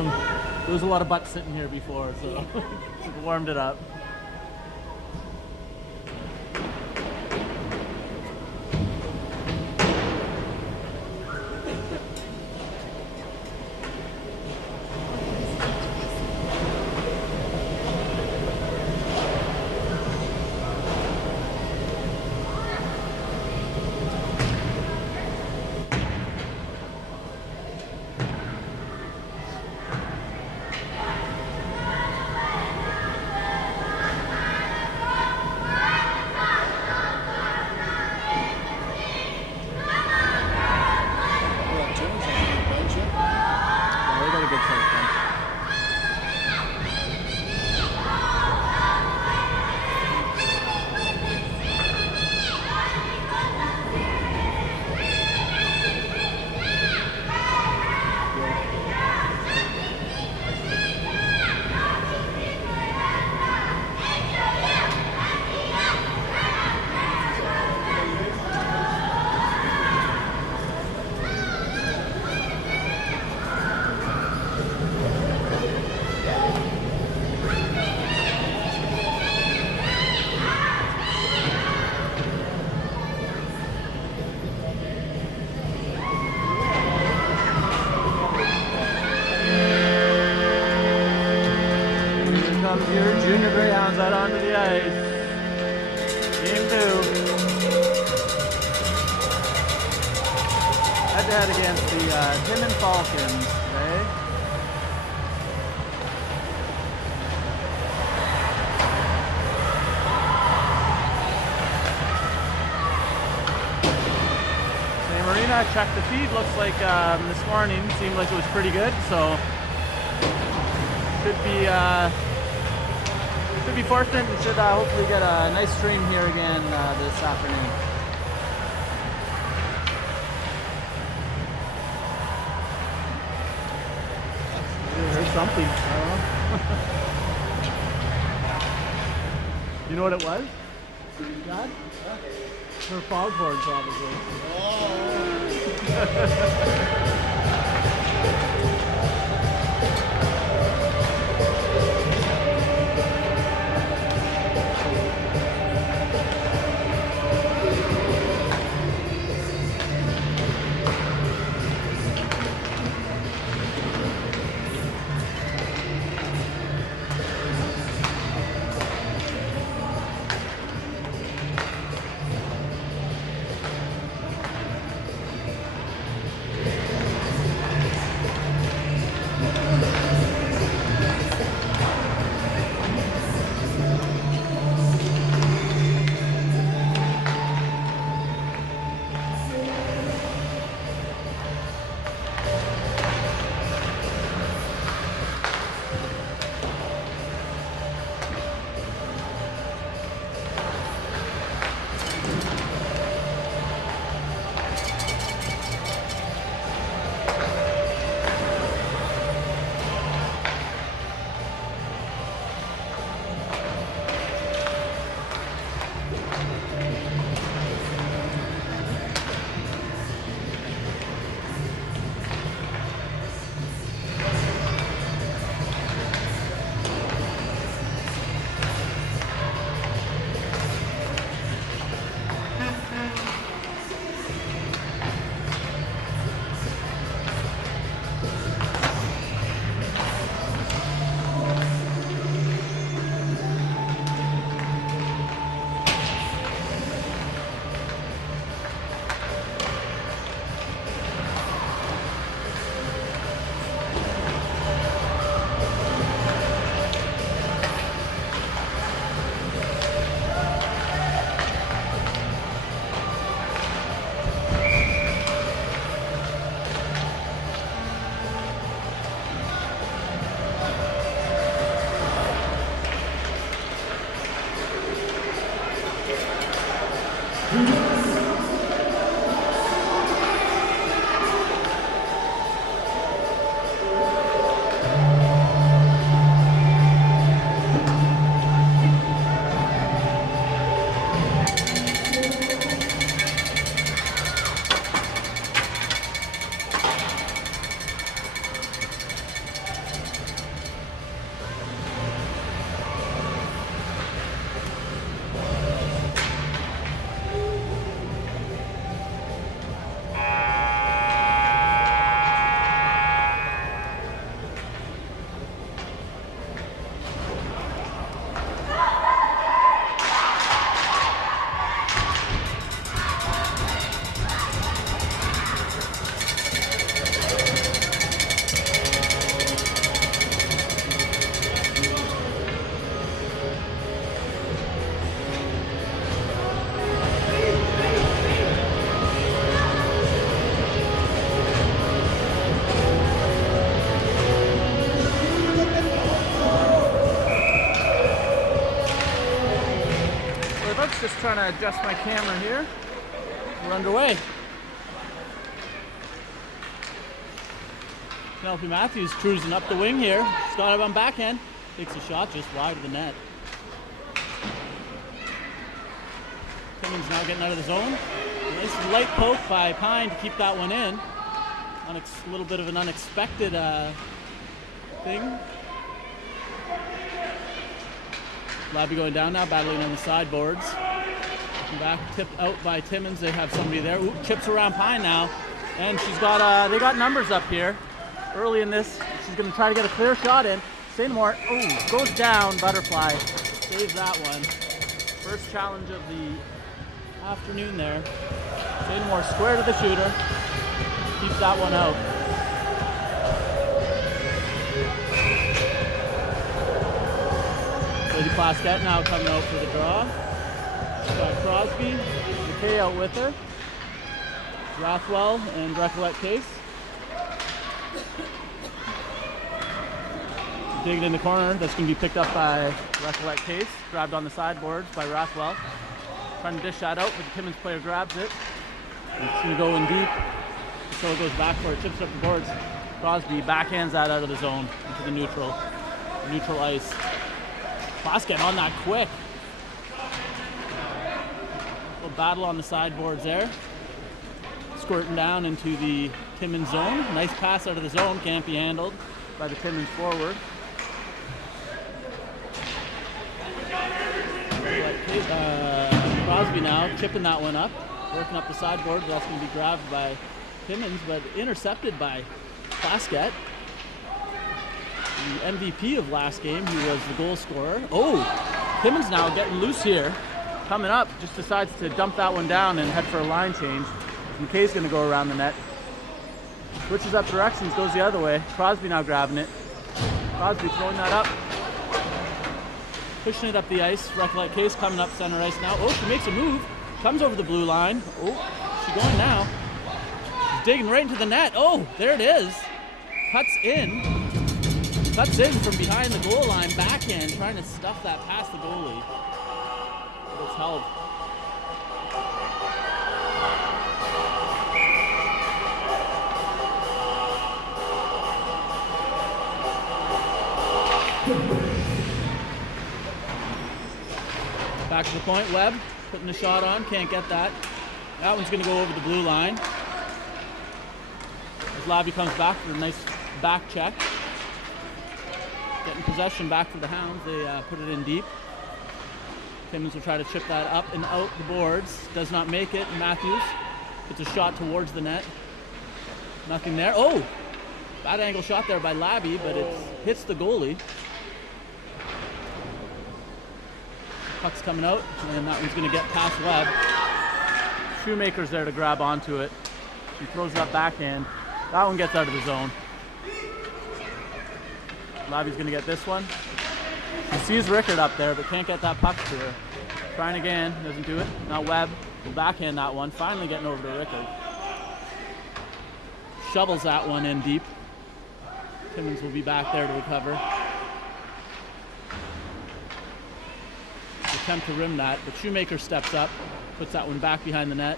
there was a lot of butts sitting here before, so warmed it up. Your junior Greyhounds out onto the ice. Game 2. Head-to-head against the Timmins Falcons today. Same arena. Checked the feed. Looks like this morning seemed like it was pretty good. So should be fortunate and should hopefully get a nice stream here again this afternoon. There's something. I don't know. You know what it was? God? Her foghorn, probably. Oh. with us. Just trying to adjust my camera here. We're underway. Penelope Matthews cruising up the wing here. She's got it on backhand. Takes a shot just wide of the net. Timmins now getting out of the zone. Nice light poke by Pine to keep that one in. A little bit of an unexpected thing. Labby going down now, battling on the sideboards. Back, tipped out by Timmins. They have somebody there. Ooh, chips around Pine now. And she's got, they got numbers up here. Early in this, she's going to try to get a clear shot in. Sainamore, goes down, butterfly. Saves that one. First challenge of the afternoon there. Sainamore square to the shooter. Keeps that one out. Lady Plaskett now coming out for the draw. She's got Crosby, McKay out with her. Rathwell and Recollet Case. Digging in the corner, that's going to be picked up by Recollet Case. Grabbed on the sideboards by Rathwell. Trying to dish that out, but the Timmins player grabs it. And it's going to go in deep. So it goes back for it, chips up the boards. Crosby backhands that out of the zone into the neutral ice. Plaskett on that quick. A little battle on the sideboards there. Squirting down into the Timmins zone. Nice pass out of the zone, can't be handled by the Timmins forward. Crosby now chipping that one up, working up the sideboard. That's going to be grabbed by Timmins, but intercepted by Plaskett, the MVP of last game, who was the goal scorer. Timmins now getting loose here. Coming up, just decides to dump that one down and head for a line change. McKay's going to go around the net. Switches up directions, goes the other way. Crosby now grabbing it. Crosby throwing that up. Pushing it up the ice. Recollet Case coming up center ice now. She makes a move. Comes over the blue line. She's going now. She's digging right into the net. There it is. Cuts in from behind the goal line. Backhand, trying to stuff that past the goalie. But it's held. Back to the point, Webb putting the shot on, can't get that. That one's going to go over the blue line. As Labby comes back for a nice back check. Getting possession back for the Hounds, they put it in deep. Timmins will try to chip that up and out the boards. Does not make it. Matthews puts a shot towards the net. Nothing there. Bad angle shot there by Labby, but it hits the goalie. Puck's coming out, and that one's going to get past Webb. Shoemaker's there to grab onto it. He throws that backhand. That one gets out of the zone. Labby's going to get this one. He sees Rickard up there, but can't get that puck to her. Trying again, doesn't do it. Now Webb will backhand that one, finally getting over to Rickard. Shovels that one in deep. Timmins will be back there to recover. Attempt to rim that, but Shoemaker steps up, puts that one back behind the net.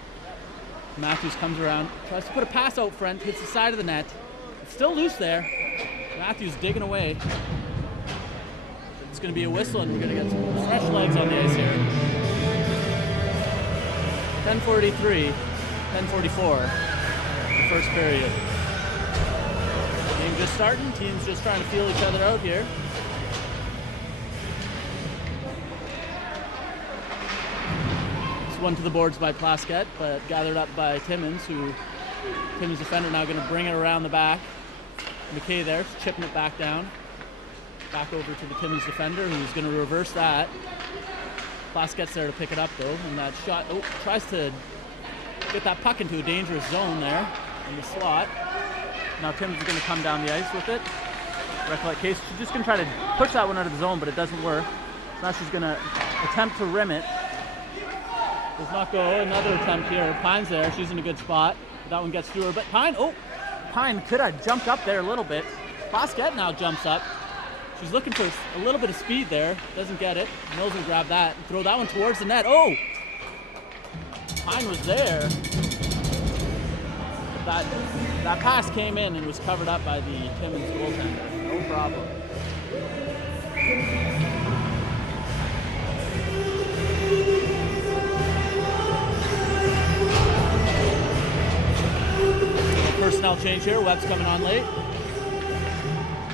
Matthews comes around, tries to put a pass out front, hits the side of the net. It's still loose there. Matthews digging away. It's going to be a whistle, and we're going to get some fresh legs on the ice here. 10:43, 10:44, the first period. Game just starting, teams just trying to feel each other out here. One to the boards by Plaskett, but gathered up by Timmins, Timmins defender now going to bring it around the back. McKay there, chipping it back down. Back over to the Timmins defender, who's going to reverse that. Plaskett's there to pick it up, though, and that shot, tries to get that puck into a dangerous zone there in the slot. Now Timmins is going to come down the ice with it. Recollet Case, she's just going to try to push that one out of the zone, but it doesn't work. So now she's going to attempt to rim it. Does not go. Another attempt here. Pine's there. She's in a good spot. That one gets through her. But Pine could have jumped up there a little bit. Plaskett now jumps up. She's looking for a little bit of speed there. Doesn't get it. Mills will grab that and throw that one towards the net. Oh! Pine was there. That pass came in and was covered up by the Timmins goaltender. No problem. Personnel change here. Webb's coming on late.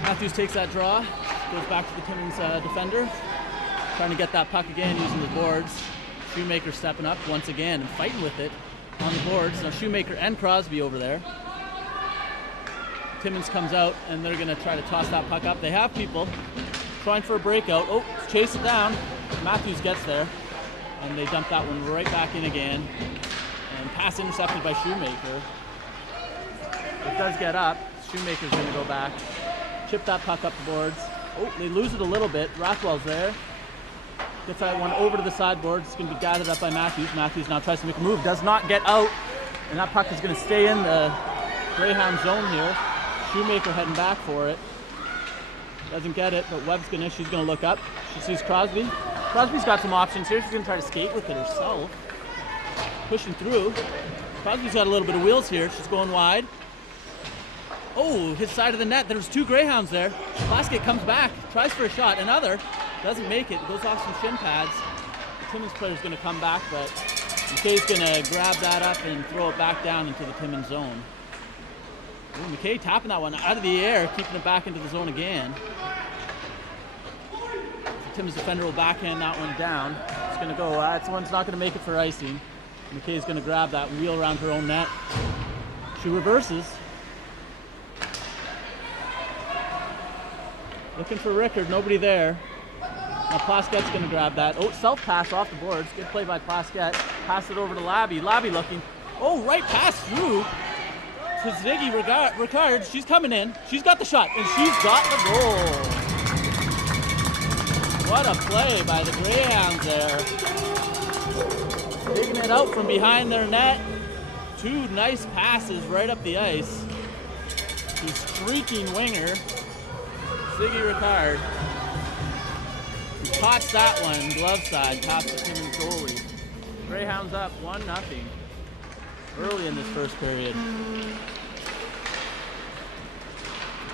Matthews takes that draw. Goes back to the Timmins defender. Trying to get that puck again using the boards. Shoemaker stepping up once again and fighting with it on the boards. Now Shoemaker and Crosby over there. Timmins comes out and they're going to try to toss that puck up. They have people trying for a breakout. Oh, chase it down. Matthews gets there and they dump that one right back in again. And pass intercepted by Shoemaker. It does get up. Shoemaker's going to go back. Chip that puck up the boards. Oh, they lose it a little bit. Rothwell's there. Gets that one over to the sideboard. It's going to be gathered up by Matthews. Matthews now tries to make a move. Does not get out. And that puck is going to stay in the Greyhound zone here. Shoemaker heading back for it. Doesn't get it, but Webb's she's going to look up. She sees Crosby. Crosby's got some options here. She's going to try to skate with it herself. Pushing through. Crosby's got a little bit of wheels here. She's going wide. Oh, his side of the net. There's two Greyhounds there. Plaskett comes back, tries for a shot. Another. Doesn't make it. Goes off some shin pads. The Timmins player's going to come back, but McKay's going to grab that up and throw it back down into the Timmins zone. Ooh, McKay tapping that one out of the air, keeping it back into the zone again. The Timmins defender will backhand that one down. It's going to go. That one's not going to make it for icing. McKay's going to grab that and wheel around her own net. She reverses. Looking for Rickard, nobody there. Now Plaskett's going to grab that. Oh, self-pass off the boards. Good play by Plaskett. Pass it over to Labby. Labby looking. Oh, right pass through to Ziggy Ricard. She's coming in. She's got the shot, and she's got the goal. What a play by the Greyhounds there. Digging it out from behind their net. Two nice passes right up the ice. The streaking winger, Ziggy Ricard. Pots that one, glove side, tops the Timmins goalie. Greyhounds up 1-0 early in this first period.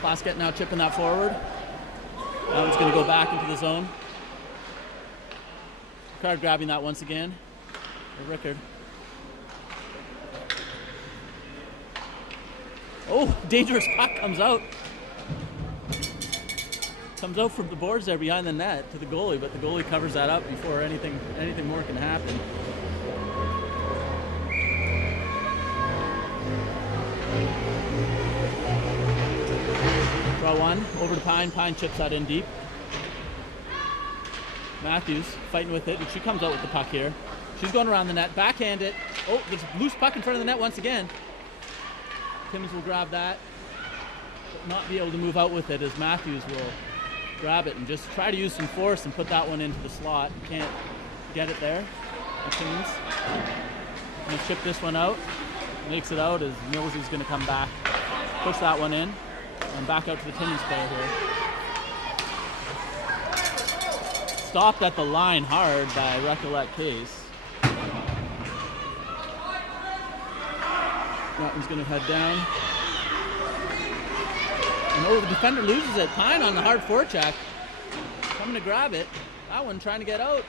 Plaskett now chipping that forward. That one's going to go back into the zone. Ricard grabbing that once again. Rickard. Oh, dangerous puck comes out. Comes out from the boards there behind the net to the goalie, but the goalie covers that up before anything more can happen. Draw one, over to Pine. Pine chips that in deep. Matthews fighting with it, and she comes out with the puck here. She's going around the net, backhand it. Oh, there's a loose puck in front of the net once again. Timmins will grab that, but not be able to move out with it as Matthews will grab it and just try to use some force and put that one into the slot. Can't get it there. Timmins going to chip this one out. Makes it out as Millsy's going to come back. Push that one in and back out to the Timmins player here. Stopped at the line hard by Recollect Case. Martin's going to head down. And oh, the defender loses it. Pine on the hard forecheck. Coming to grab it. That one trying to get out.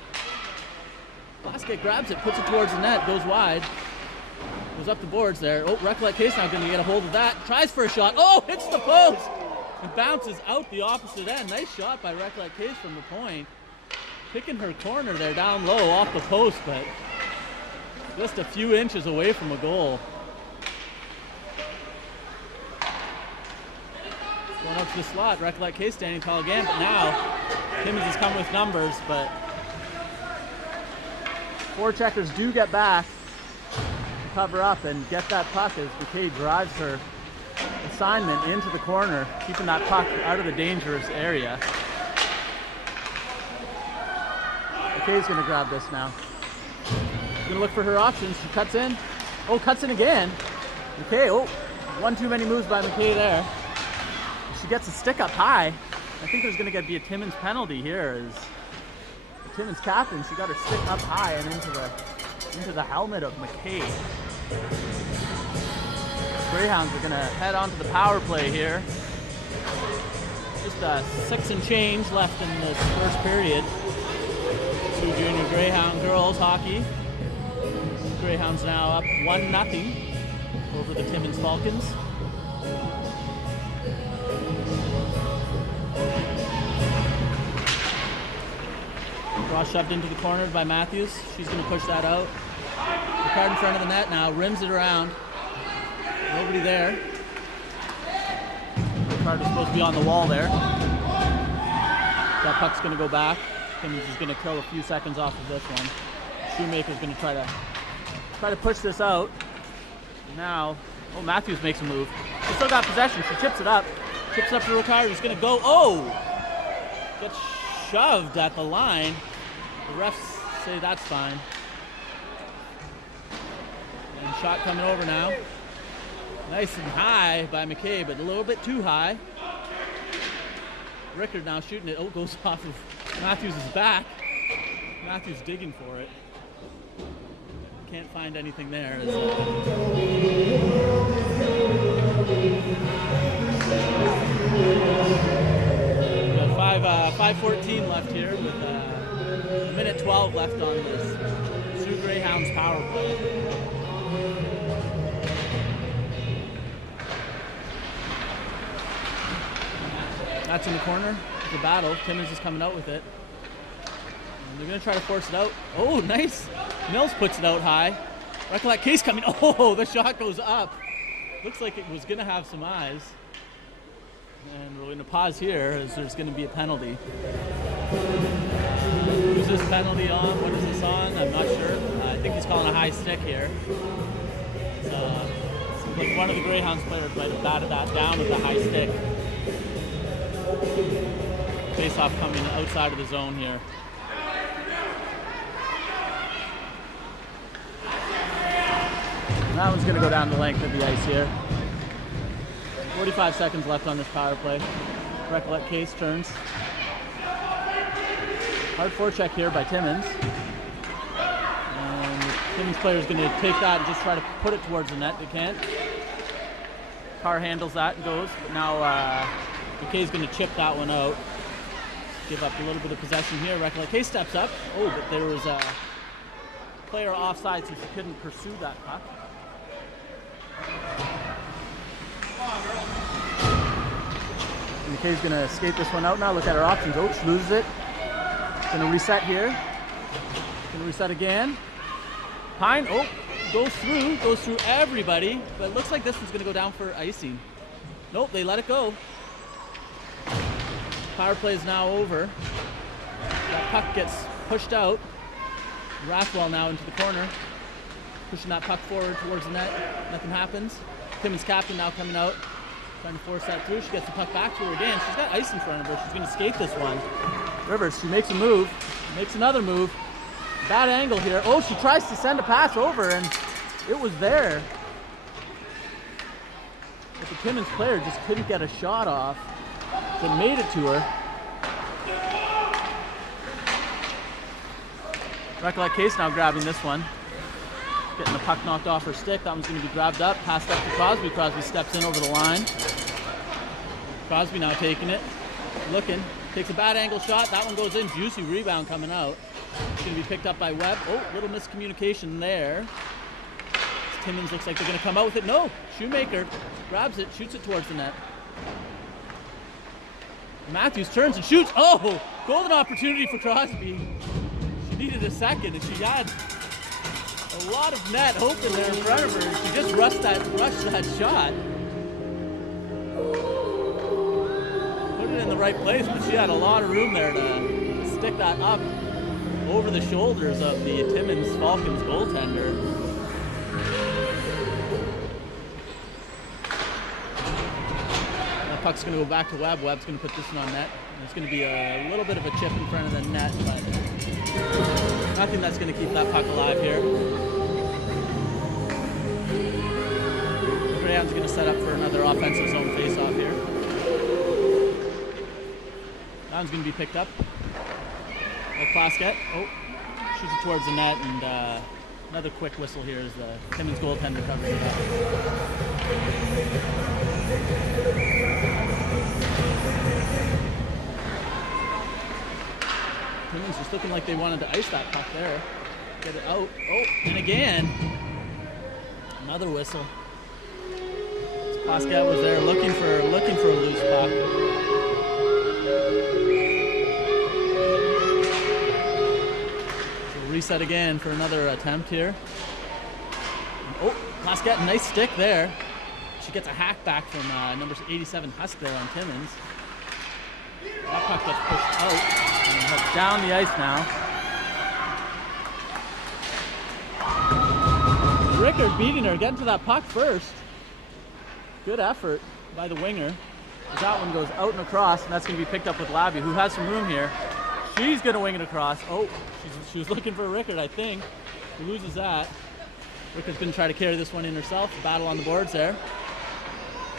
Plaskett grabs it, puts it towards the net, goes wide. Goes up the boards there. Oh, Recollect Case now going to get a hold of that. Tries for a shot. Oh, hits the post. And bounces out the opposite end. Nice shot by Recollect Case from the point. Picking her corner there down low off the post, but just a few inches away from a goal. Going up to the slot, Recollect Case standing tall again, but now Timmins has come with numbers, but forecheckers do get back to cover up and get that puck as McKay drives her assignment into the corner, keeping that puck out of the dangerous area. McKay's going to grab this now. She's going to look for her options. She cuts in. Oh, cuts in again. McKay, oh, one too many moves by McKay there. She gets a stick up high. I think there's going to be a Timmins penalty here. As the Timmins captain, she got her stick up high and into the helmet of McKay. Greyhounds are going to head on to the power play here. Just 6 and change left in this first period. Sioux Junior Greyhound girls hockey. Greyhounds now up 1-0 over the Timmins Falcons. Cross shoved into the corner by Matthews. She's going to push that out. Ricard in front of the net now, rims it around. Nobody there. Ricard is supposed to be on the wall there. That puck's going to go back. Timmins is going to kill a few seconds off of this one. Shoemaker's going to try to push this out. Now, oh, Matthews makes a move. She still got possession. She chips it up. Chips up to Ricard. He's going to go. Oh! Gets shoved at the line. The refs say that's fine. And shot coming over now. Nice and high by McKay, but a little bit too high. Rickard now shooting it. Oh, goes off of Matthews' back. Matthews digging for it. Can't find anything there. 5:14 left here with a minute 12 left on this Sioux Greyhounds power play. That's in the corner. The battle. Timmins is coming out with it. And they're going to try to force it out. Oh, nice. Mills puts it out high. Recollect Case coming. Oh, the shot goes up. Looks like it was going to have some eyes. And we're going to pause here as there's going to be a penalty. Who's this penalty on? What is this on? I'm not sure. I think he's calling a high stick here. Seems like one of the Greyhounds players might have batted that down with a high stick. Face-off coming outside of the zone here. And that one's going to go down the length of the ice here. 45 seconds left on this power play. Recollect Case turns. Hard forecheck here by Timmins. And the Timmins player is going to take that and just try to put it towards the net. They can't. Carr handles that and goes. But now McKay's going to chip that one out. Give up a little bit of possession here. Recollect Case steps up. Oh, but there was a player offside, so she couldn't pursue that puck. McKay's going to skate this one out now. Look at her options. Oh, she loses it. Going to reset here. Going to reset again. Pine, oh, goes through everybody. But it looks like this one's going to go down for icing. Nope, they let it go. Power play is now over. That puck gets pushed out. Rathwell now into the corner. Pushing that puck forward towards the net. Nothing happens. Timmins captain now coming out. Trying to force that through. She gets the puck back to her again. She's got ice in front of her. She's going to skate this one. Rivers, she makes a move. Makes another move. Bad angle here. Oh, she tries to send a pass over, and it was there. But the Timmins player just couldn't get a shot off. So it made it to her. Recollect Case now grabbing this one. Getting the puck knocked off her stick. That one's going to be grabbed up. Passed up to Crosby. Crosby steps in over the line. Crosby now taking it. Looking. Takes a bad angle shot. That one goes in. Juicy rebound coming out. It's going to be picked up by Webb. Oh, little miscommunication there. Timmins looks like they're going to come out with it. No. Shoemaker grabs it. Shoots it towards the net. Matthews turns and shoots. Oh! Golden opportunity for Crosby. She needed a second, and she had a lot of net open there in front of her. She just rushed that shot. Put it in the right place, but she had a lot of room there to stick that up over the shoulders of the Timmins Falcons goaltender. That puck's going to go back to Webb. Webb's going to put this one on net. There's going to be a little bit of a chip in front of the net, but nothing that's going to keep that puck alive here. Greyhound's going to set up for another offensive zone face-off here. That one's going to be picked up. Plaskett. Oh, shoots it towards the net, and another quick whistle here as the Timmins goaltender covers it up. Timmins just looking like they wanted to ice that puck there. Get it out. Oh, and again, another whistle. Plaskett was there looking for a loose puck. Reset again for another attempt here. And, oh, Plaskett, nice stick there. She gets a hack back from number 87 Husk there on Timmins. That puck gets pushed out and heads down the ice now. Rickard beating her, getting to that puck first. Good effort by the winger. That one goes out and across, and that's going to be picked up with Labby, who has some room here. She's going to wing it across. Oh, she was looking for Rickard, I think. He loses that. Rickard's going to try to carry this one in herself. Battle on the boards there.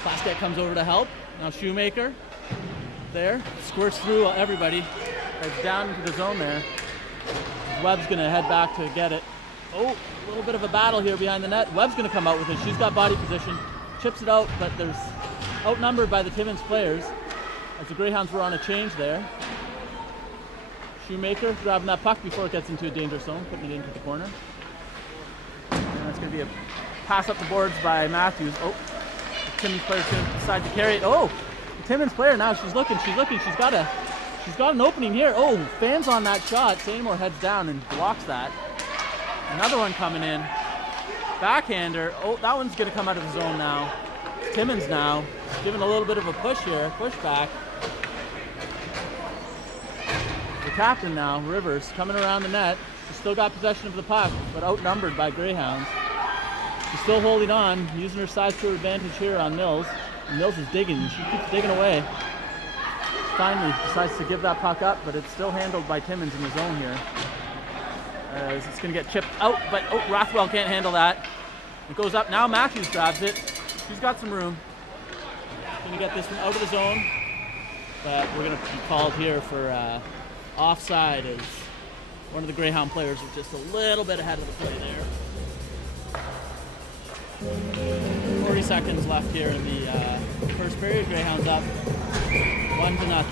Plaskett comes over to help. Now Shoemaker there. Squirts through everybody. Heads down into the zone there. Webb's going to head back to get it. Oh, a little bit of a battle here behind the net. Webb's going to come out with it. She's got body position. Chips it out, but there's outnumbered by the Timmins players as the Greyhounds were on a change there. Shoemaker grabbing that puck before it gets into a danger zone, putting it into the corner. And that's going to be a pass up the boards by Matthews. Oh, the Timmins player's going to decide to carry it. Oh, the Timmins player now, she's looking. She's got an opening here. Oh, fans on that shot. Seymour heads down and blocks that. Another one coming in. Backhander. Oh, that one's going to come out of the zone now. Timmins now, giving a little bit of a push here, push back. The captain now, Rivers, coming around the net. She's still got possession of the puck, but outnumbered by Greyhounds. She's still holding on, using her size to her advantage here on Mills. And Mills is digging, she keeps digging away. Finally decides to give that puck up, but it's still handled by Timmins in the zone here. It's going to get chipped out, but oh, Rothwell can't handle that. It goes up now, Matthews grabs it. She's got some room. Going to get this one out of the zone, but we're going to be called here for offside as one of the Greyhound players was just a little bit ahead of the play there. 40 seconds left here in the first period. Greyhounds up 1-0.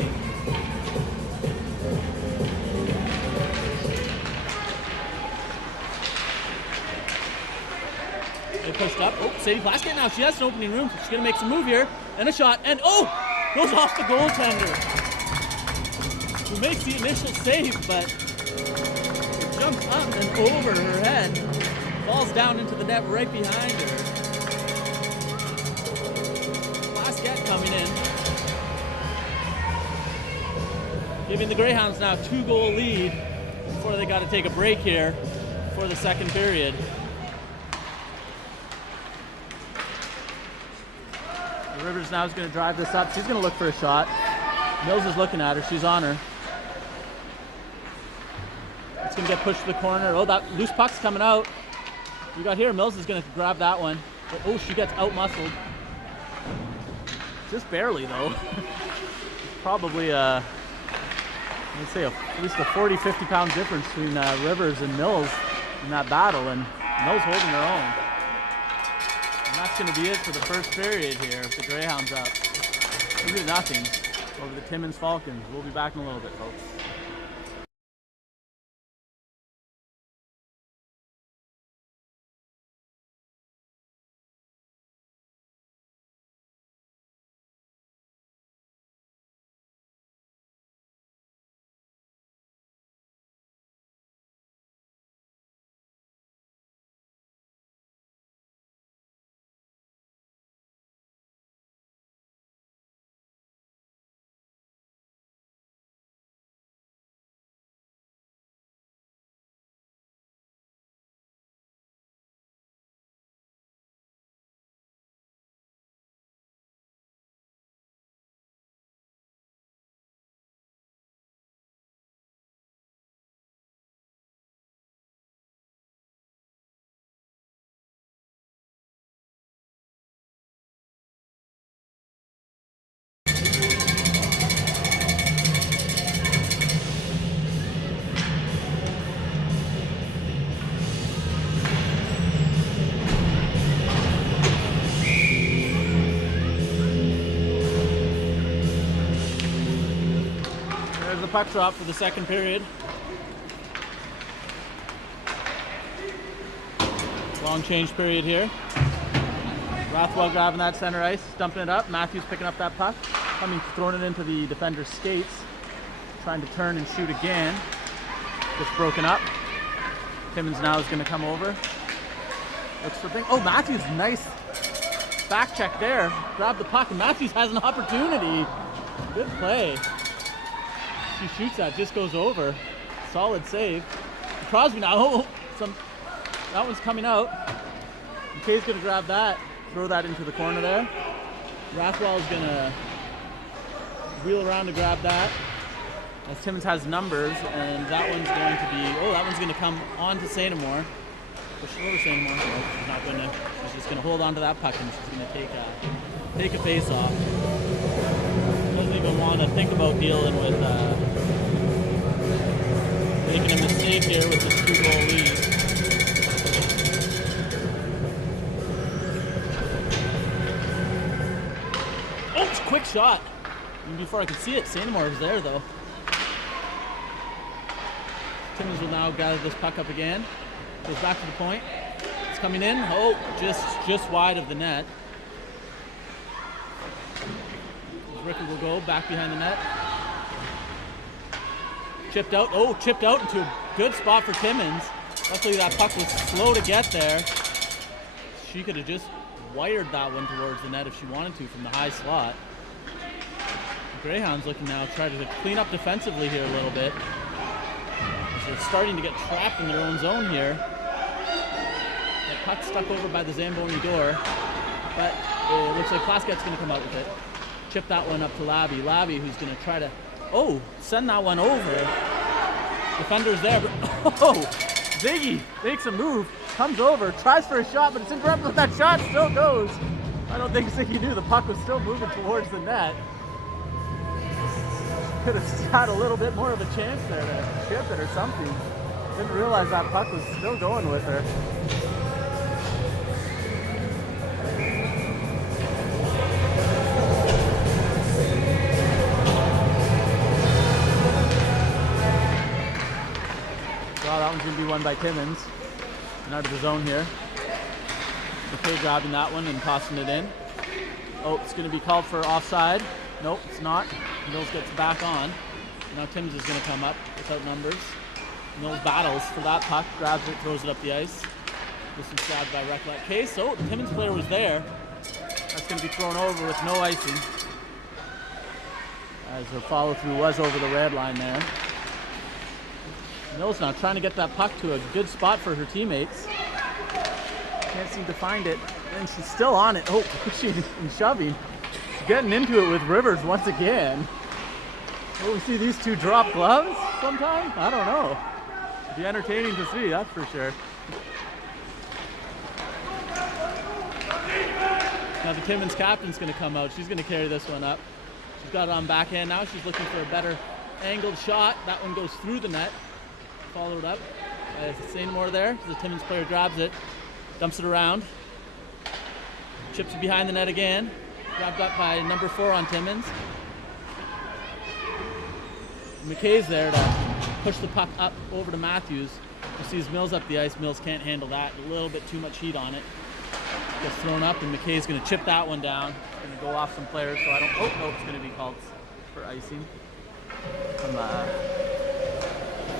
They pushed up. Oh, Sadie Plaskett now. She has an opening room. She's going to make some move here. And a shot. And oh! Goes off the goaltender. Who makes the initial save, but it jumps up and over her head. Falls down into the net right behind her. Plaskett coming in. Giving the Greyhounds now a 2-goal lead before they got to take a break here for the second period. Rivers now is going to drive this up. She's going to look for a shot. Mills is looking at her. She's on her. It's going to get pushed to the corner. Oh, that loose puck's coming out. We got here. Mills is going to grab that one. But, oh, she gets out-muscled. Just barely, though. Probably, let's say, at least a 40, 50-pound difference between Rivers and Mills in that battle. And Mills holding her own. And that's going to be it for the first period here with the Greyhounds up 2-0 over the Timmins Falcons. We'll be back in a little bit, folks. puck drop for the second period. Long change period here. Rothwell grabbing that center ice, dumping it up. Matthews picking up that puck, throwing it into the defender's skates, trying to turn and shoot again. Just broken up. Timmins now is going to come over. Looks for thing. Oh, Matthews, nice back check there. Grab the puck, and Matthews has an opportunity. Good play. She shoots that, just goes over. Solid save. Crosby now. Oh, that one's coming out. McKay's going to grab that, throw that into the corner there. Rothwell is going to wheel around to grab that. As Timmins has numbers, and that one's going to be, that one's going to come on to Saint-Amour. Push it over Saint-Amour. No, she's not going to. She's just going to hold on to that puck, and she's going to take a face off. Doesn't even want to think about dealing with making a mistake here with this 2-goal lead. Oh, it's a quick shot. Even before I could see it, Saint-Amour was there though. Timmins will now gather this puck up again. Goes back to the point. It's coming in. Oh, just wide of the net. Ricker will go back behind the net. Chipped out. Oh, chipped out into a good spot for Timmins. Luckily that puck was slow to get there. She could have just wired that one towards the net if she wanted to from the high slot. The Greyhounds looking now to try to clean up defensively here a little bit. They're starting to get trapped in their own zone here. The puck stuck over by the Zamboni door, but it looks like Plaskett's going to come out with it. Chip that one up to Labby. Labby, who's going to try to, send that one over. Defender's there, but Ziggy makes a move, comes over, tries for a shot, but it's interrupted, but that shot still goes. I don't think Ziggy knew the puck was still moving towards the net. Could have had a little bit more of a chance there to chip it or something. Didn't realize that puck was still going with her. Well, that one's going to be won by Timmins. And out of the zone here. McKay grabbing that one and tossing it in. Oh, it's going to be called for offside. Nope, it's not. Mills gets back on. Now Timmins is going to come up without numbers. Mills battles for that puck, grabs it, throws it up the ice. This is grabbed by Recollet Case. Oh, the Timmins player was there. That's going to be thrown over with no icing. As the follow through was over the red line there. Mills now trying to get that puck to a good spot for her teammates. Can't seem to find it. And she's still on it. Oh, she's shoving. Getting into it with Rivers once again. Will we see these two drop gloves sometime? I don't know. It'd be entertaining to see, that's for sure. Now the Timmins captain's going to come out. She's going to carry this one up. She's got it on backhand now. She's looking for a better angled shot. That one goes through the net. Followed up. Saint-Amour there. The Timmins player grabs it, dumps it around. Chips it behind the net again. Grabbed up by number 4 on Timmins. McKay's there to push the puck up over to Matthews. He sees Mills up the ice. Mills can't handle that. A little bit too much heat on it. Gets thrown up, and McKay's going to chip that one down. Going to go off some players, so I don't. Oh no, it's going to be called for icing.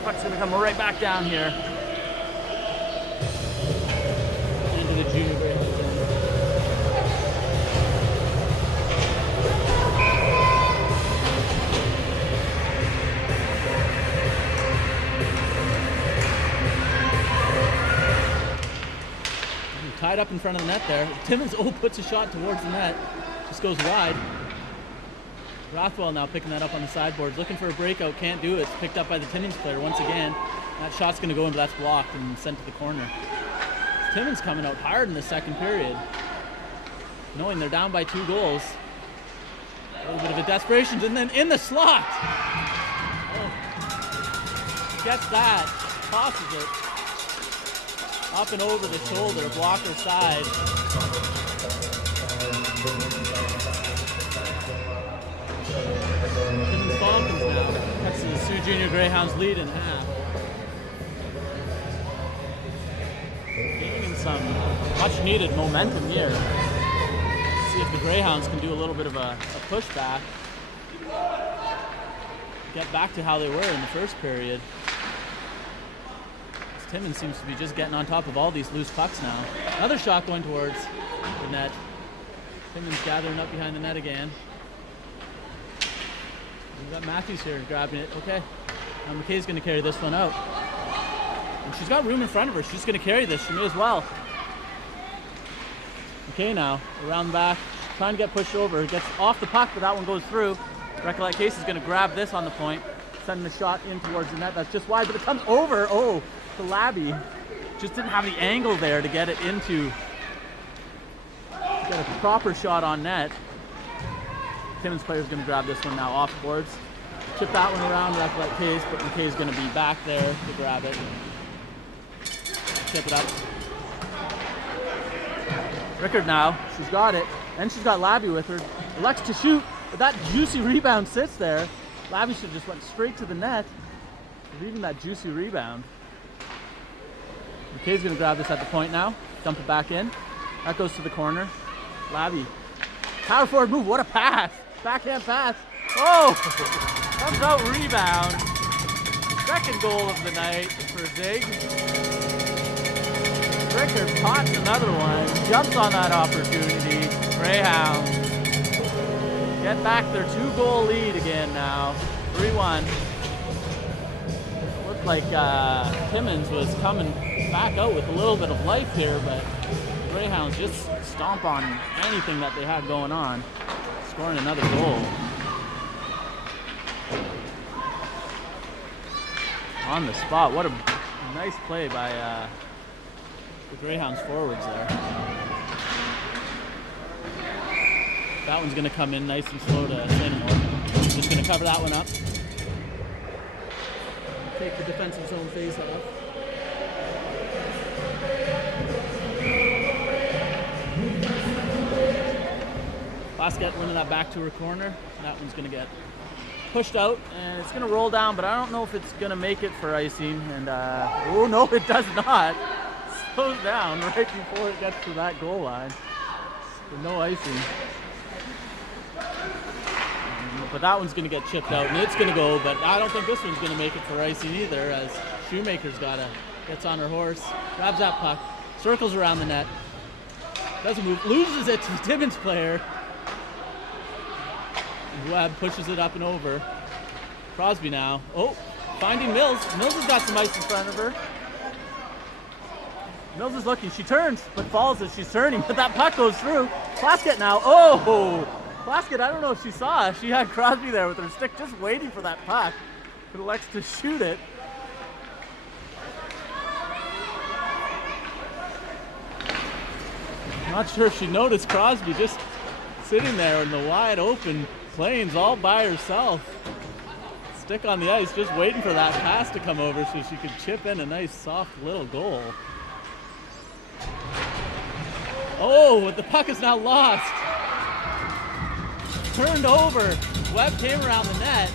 Puck's going to come right back down here into the junior grade zone. Tied up in front of the net there. Timmins puts a shot towards the net. Just goes wide. Rothwell now picking that up on the sideboards. Looking for a breakout. Can't do it. It's picked up by the Timmins player once again. That shot's going to go into that's blocked and sent to the corner. Timmins coming out hard in the second period. Knowing they're down by 2 goals. A little bit of a desperation. And then in the slot. Gets that. Tosses it. Up and over the shoulder, blocker side. Timmins Falcons now. Cuts to the Two junior Greyhounds lead in half. Gaining some much needed momentum here. See if the Greyhounds can do a little bit of a pushback. Get back to how they were in the first period. Timmins seems to be just getting on top of all these loose pucks now. Another shot going towards the net. Timmins gathering up behind the net again. We've got Matthews here grabbing it. Okay. Now McKay's going to carry this one out. And she's got room in front of her. She's going to carry this. She may as well. McKay now around the back, trying to get pushed over. Gets off the puck, but that one goes through. Recollect Case is going to grab this on the point, sending the shot in towards the net. That's just wide, but it comes over. Oh, to Labby. Just didn't have the angle there to get it into. Get a proper shot on net. Timmins player's going to grab this one now off boards. Chip that one around, Recollect Case, but McKay's going to be back there to grab it. Chip it up. Rickard now, she's got it, and she's got Labby with her. Elects to shoot, but that juicy rebound sits there. Labby should have just went straight to the net, leaving that juicy rebound. McKay's going to grab this at the point now, dump it back in. That goes to the corner. Labby, power forward move, what a pass! Backhand pass. Oh! Comes out rebound. Second goal of the night for Zig. Rickard pots another one, jumps on that opportunity. Greyhounds get back their 2-goal lead again now. 3-1. Looked like Timmins was coming back out with a little bit of life here, but the Greyhounds just stomp on anything that they had going on, scoring another goal. On the spot, what a nice play by the Greyhounds forwards there. That one's going to come in nice and slow to Sanamore. Just going to cover that one up. Take the defensive zone phase off. Basket winning that back to her corner. That one's going to get pushed out, and it's going to roll down, but I don't know if it's going to make it for icing. And oh no, it does not. Slows down right before it gets to that goal line. So no icing. But that one's going to get chipped out, and it's going to go, but I don't think this one's going to make it for icing either, as Shoemaker's gets on her horse, grabs that puck, circles around the net, doesn't move, loses it to the Timmins player. Webb pushes it up and over. Crosby now. Oh, finding Mills. Mills has got some ice in front of her. Mills is looking. She turns, but falls as she's turning. But that puck goes through. Plaskett now. Oh! Plaskett, I don't know if she saw. She had Crosby there with her stick just waiting for that puck. But elects to shoot it. Not sure if she noticed Crosby just sitting there in the wide open Plains all by herself. Stick on the ice, just waiting for that pass to come over so she could chip in a nice soft little goal. Oh, the puck is now lost. Turned over. Webb came around the net.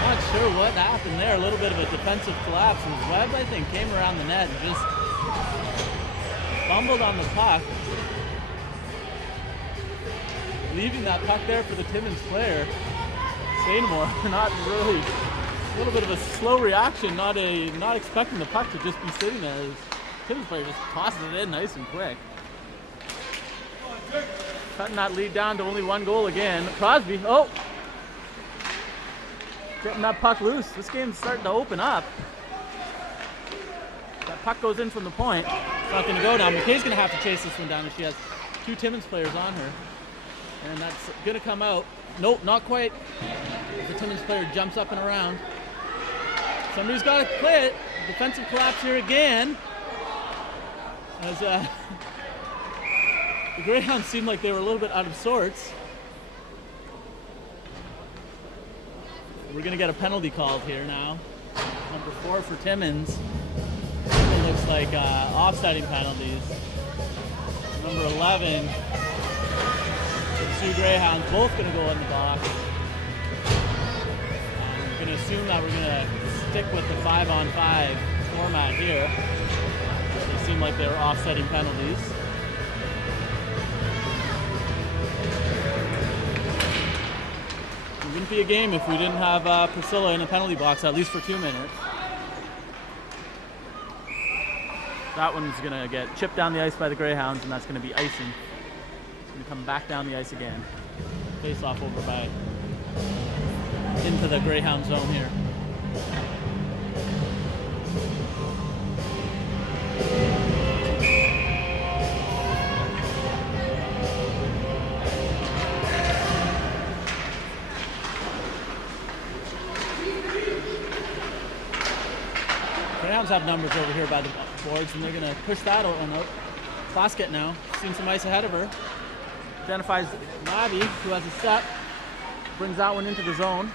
Not sure what happened there. A little bit of a defensive collapse. And Webb, I think, came around the net and just fumbled on the puck, leaving that puck there for the Timmins player. Sanamore, not really. A little bit of a slow reaction, not expecting the puck to just be sitting there. As Timmins player just tosses it in nice and quick. Cutting that lead down to only 1 goal again. Crosby, oh! Getting that puck loose. This game's starting to open up. That puck goes in from the point. It's not going to go now. McKay's going to have to chase this one down, and she has 2 Timmins players on her. And that's going to come out. Nope, not quite. The Timmins player jumps up and around. Somebody's got to play it. Defensive collapse here again. As the Greyhounds seemed like they were a little bit out of sorts. We're going to get a penalty called here now. Number 4 for Timmins. It looks looks like offsetting penalties. Number 11, the Sioux Greyhounds, both going to go in the box. I'm going to assume that we're going to stick with the 5-on-5 format here. They seem like they're offsetting penalties. It wouldn't be a game if we didn't have Priscilla in the penalty box, at least for 2 minutes. That one's going to get chipped down the ice by the Greyhounds, and that's going to be icing. It's going to come back down the ice again. Face off over by into the Greyhound zone here. Greyhounds have numbers over here by the boards, and they're going to push that one out. Plaskett now, seeing some ice ahead of her. Identifies Labby, who has a step, brings that one into the zone,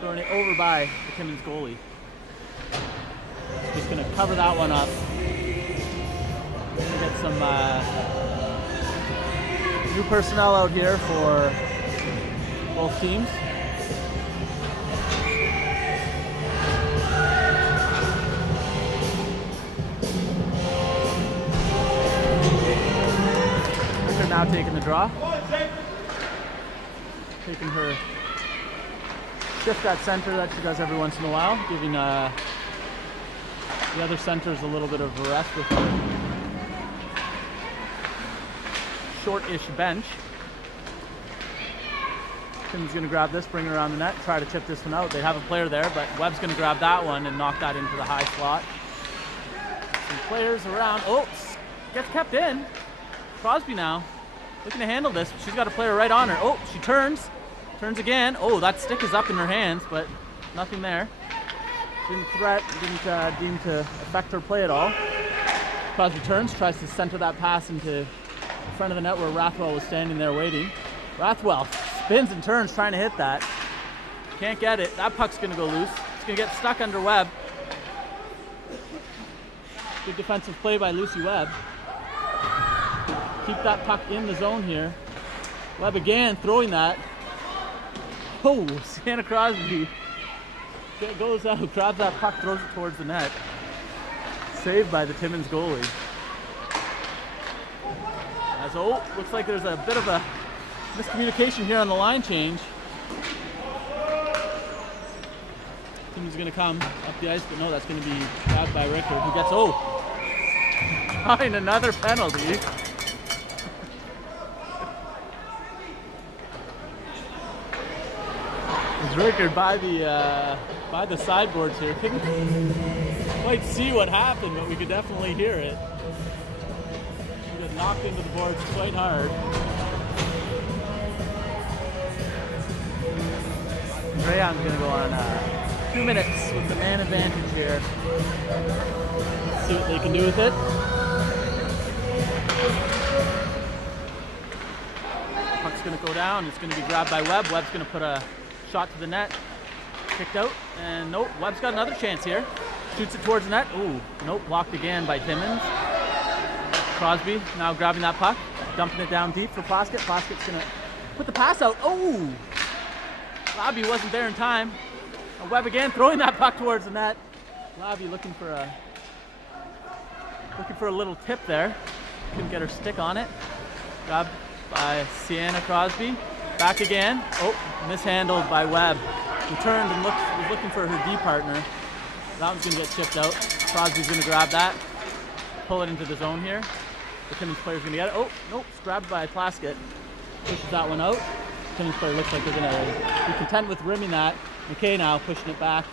throwing it over by the Timmins goalie. Just going to cover that one up. We're going to get some new personnel out here for both teams. Now taking the draw, taking her shift at center that she does every once in a while, giving the other centers a little bit of a rest with her short-ish bench. Tim's going to grab this, bring her around the net, try to chip this one out. They have a player there, but Webb's going to grab that one and knock that into the high slot. Some players around. Oh, gets kept in. Crosby now looking to handle this. She's got a player right on her. Oh, she turns again. Oh, that stick is up in her hands, but nothing there. Didn't deem to affect her play at all. Crosby turns, tries to center that pass into front of the net where Rathwell was standing there waiting. Rathwell spins and turns trying to hit that. Can't get it. That puck's going to go loose. It's going to get stuck under Webb. Good defensive play by Lucy Webb. Keep that puck in the zone here. Webb again throwing that. Oh, Sienna Crosby goes out, grabs that puck, throws it towards the net. Saved by the Timmins goalie. As looks like there's a bit of a miscommunication here on the line change. Timmins is going to come up the ice, but no, that's going to be grabbed by Rickard, who gets drawing another penalty. Rickard by the sideboards here. Couldn't quite see what happened, but we could definitely hear it. She got knocked into the boards quite hard. Greyhound's going to go on 2 minutes with the man advantage here. See what they can do with it. Puck's going to go down. It's going to be grabbed by Webb. Webb's going to put a shot to the net, kicked out, and nope, Webb's got another chance here. Shoots it towards the net. Ooh, nope, blocked again by Timmins. Crosby now grabbing that puck, dumping it down deep for Plaskett. Plaskett's gonna put the pass out. Oh, Labby wasn't there in time. And Webb again throwing that puck towards the net. Labby looking for a little tip there. Couldn't get her stick on it. Grabbed by Sienna Crosby. Back again. Oh, mishandled by Webb, who turned and was looking for her D partner. That one's going to get chipped out. Crosby's going to grab that, pull it into the zone here. The Timmins player's going to get it. Oh, nope, it's grabbed by Plaskett. Pushes that one out. Timmins player looks like they're going to be content with rimming that. McKay now pushing it back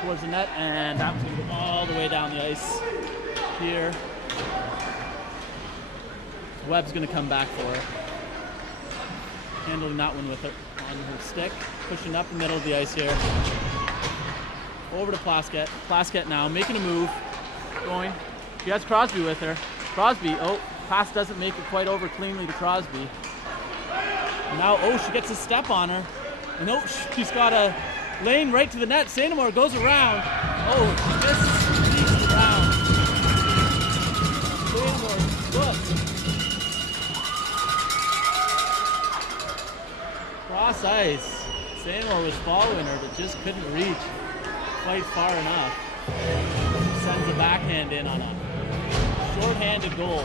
towards the net, and that one's going to go all the way down the ice here. Webb's going to come back for it. Handling that one with her on her stick, pushing up the middle of the ice here. Over to Plaskett. Plaskett now making a move, going. She has Crosby with her. Crosby, pass doesn't make it quite over cleanly to Crosby. And now, she gets a step on her. And she's got a lane right to the net. Sandomore goes around. She misses around. Cross ice. Seymour was following her, but just couldn't reach quite far enough. Sends a backhand in on a short-handed goal.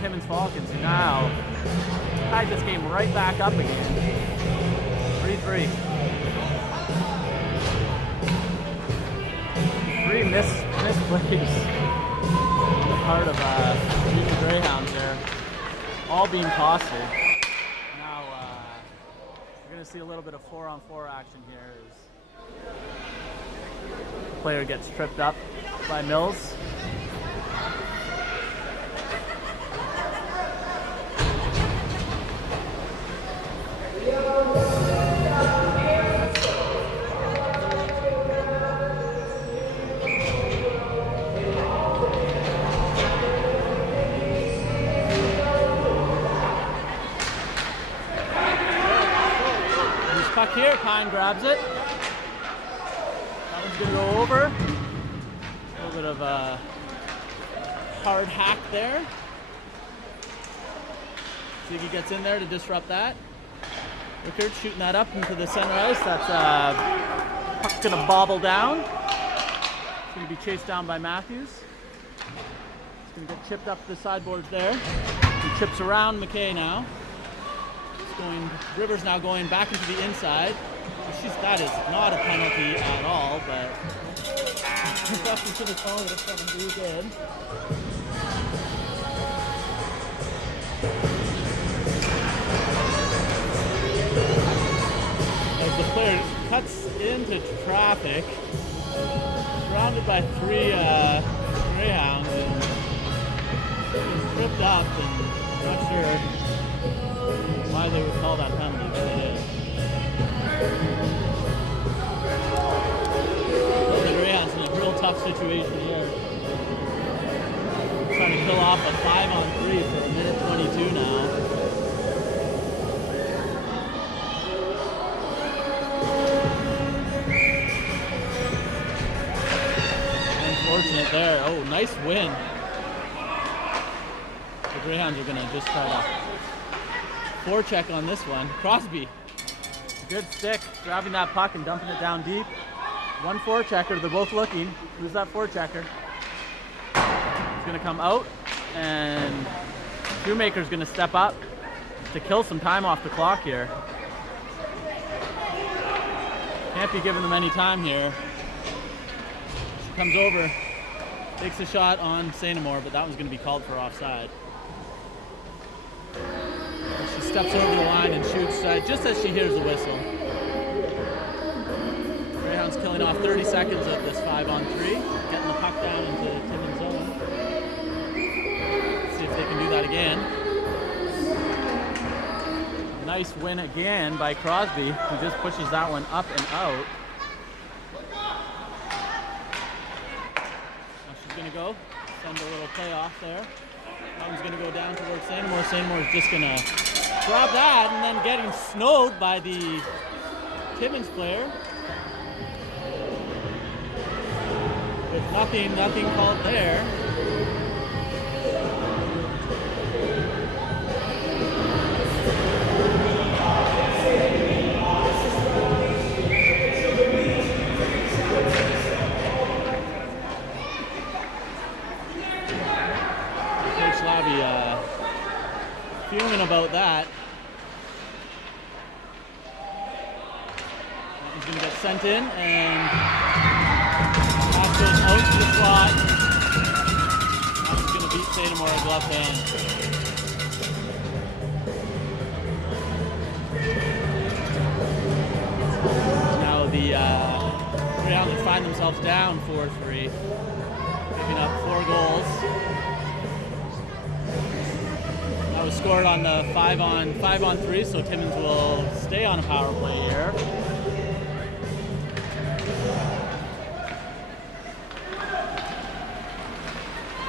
Timmins Falcons now tied this game right back up again. 3-3. 3 misplays on the part of the Greyhounds there, all being costly. Now we're going to see a little bit of 4-on-4 action here as the player gets tripped up by Mills. Puck here, Pine grabs it. That one's gonna go over. A little bit of a hard hack there. Ziggy gets in there to disrupt that. Rickard shooting that up into the center ice. That's puck's gonna bobble down. It's gonna be chased down by Matthews. It's gonna get chipped up the sideboards there. He chips around McKay now. Rivers now going back into the inside. That is not a penalty at all, but question to the phone if someone do good. As the player cuts into traffic, surrounded by 3 Greyhounds, and is tripped up, and I'm not sure why they would call that penalty, but it is. The Greyhounds in a real tough situation here. Trying to kill off a 5-on-3 for 1:22 now. Unfortunate there. Oh, nice win. The Greyhounds are going to just try to forecheck on this one. Crosby, good stick, grabbing that puck and dumping it down deep. One forechecker, they're both looking. Who's that forechecker? He's gonna come out, and Shoemaker's gonna step up to kill some time off the clock here. Can't be giving them any time here. She comes over, takes a shot on Sainamore, but that one's gonna be called for offside. She steps over the line and shoots just as she hears the whistle. Greyhounds killing off 30 seconds of this 5-on-3, getting the puck down into Timmins' zone. See if they can do that again. Nice win again by Crosby, who just pushes that one up and out. Now she's going to go, send a little playoff there. That one's going to go down towards Sainamore. Sainamore's just going to grab that, and then getting snowed by the Timmins player. With nothing called there. Coach Labby fuming about that. He's going to get sent in, and pass goes out to the slot. That one's going to beat Sainamore at glove hand. Now the Greyhounds find themselves down 4-3, giving up 4 goals. That was scored on the 5-on-3, so Timmins will stay on a power play here.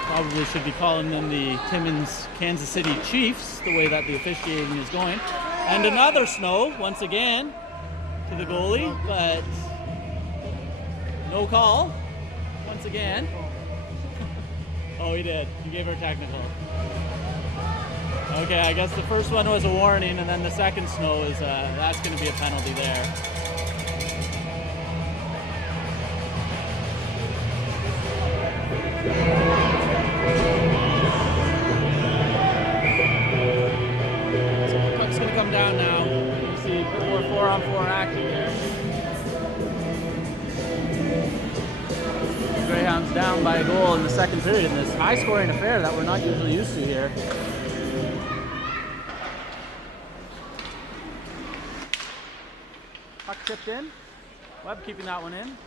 Probably should be calling them the Timmins Kansas City Chiefs, the way that the officiating is going. And another snow, once again, to the goalie, but no call, once again. Oh, he did. He gave her a technical. Okay, I guess the first one was a warning, and then the second snow is that's going to be a penalty there. So puck's going to come down now. You see more 4-on-4 action here. Greyhounds down by a goal in the second period in this high-scoring affair that we're not usually used to here. Puck tipped in. Webb keeping that one in.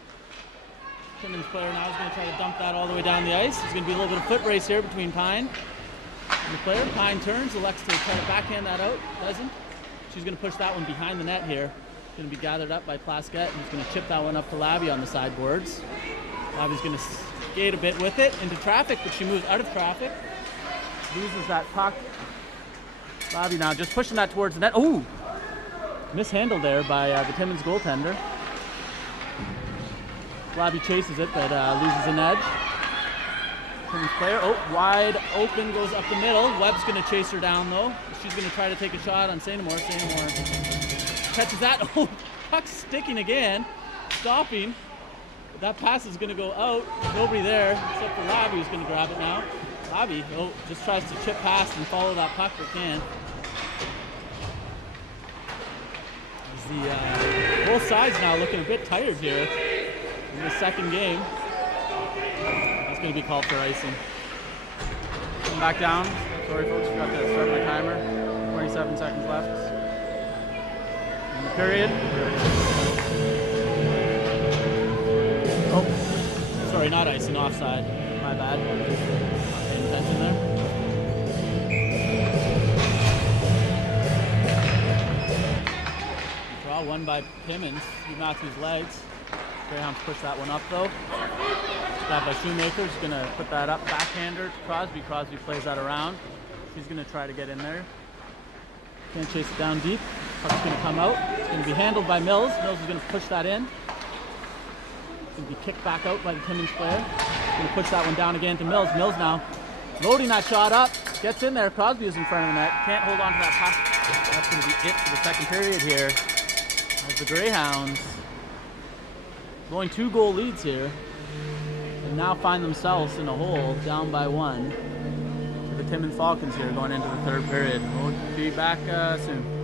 Timmins player now is going to try to dump that all the way down the ice. There's going to be a little bit of foot race here between Pine and the player. Pine turns, elects to try to backhand that out. Doesn't. She's going to push that one behind the net here. Going to be gathered up by Plaskett, and he's going to chip that one up to Labby on the sideboards. Labby's going to skate a bit with it into traffic, but she moves out of traffic. Loses that puck. Labby now just pushing that towards the net. Oh! Mishandled there by the Timmins goaltender. Labby chases it, but loses an edge. Timmins player, wide open, goes up the middle. Webb's going to chase her down, though. She's going to try to take a shot on Sainamore. Sainamore catches that. Oh, puck's sticking again. Stopping. That pass is going to go out. Nobody there except for Labby, who's going to grab it now. Labby, just tries to chip past and follow that puck, but can. Both sides now looking a bit tired here in the second game. That's going to be called for icing. Come back down. Sorry folks, forgot to start my timer. 27 seconds left in the period. Oh, sorry, not icing, offside. My bad. Not paying attention there. One by Timmins, through Matthews' legs. Greyhounds push that one up though. Grabbed by Shoemaker, he's going to put that up, backhander to Crosby. Crosby plays that around. He's going to try to get in there. Can't chase it down deep. Puck's going to come out. It's going to be handled by Mills. Mills is going to push that in. It's going to be kicked back out by the Timmins player. He's going to push that one down again to Mills. Mills now loading that shot up. Gets in there. Crosby is in front of the net. Can't hold on to that puck. That's going to be it for the second period here. As the Greyhounds blowing 2-goal leads here and now find themselves in a hole down by 1 with the Timmins Falcons here going into the third period. We'll be back soon.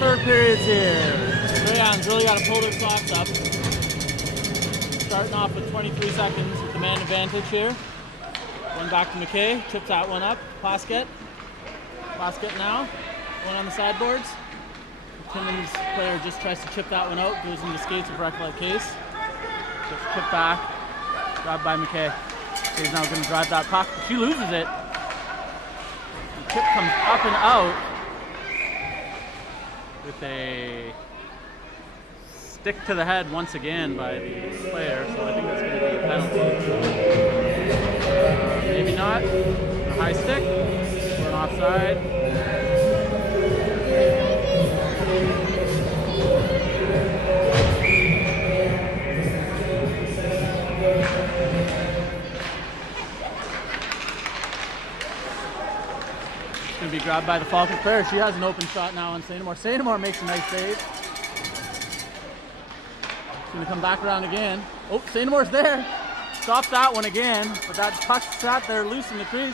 Third period's here. Greyhounds really got to pull their socks up. Starting off with 23 seconds with the man advantage here. One back to McKay, chips that one up. Plaskett. Plaskett now. One on the sideboards. The Timmins player just tries to chip that one out. Goes into skates of Recollet Case. Gets chipped back. Grabbed by McKay. He's now going to drive that puck. She loses it. The chip comes up and out with a stick to the head once again by the player, so I think that's going to be a penalty. Maybe not. A high stick. We're an offside. It's going to be Grabbed by the Falcons player. She has an open shot now on Sainamore. Sainamore makes a nice save. She's going to come back around again. Oh, Sainamore's there. Stopped that one again, but that puck sat there loose in the crease.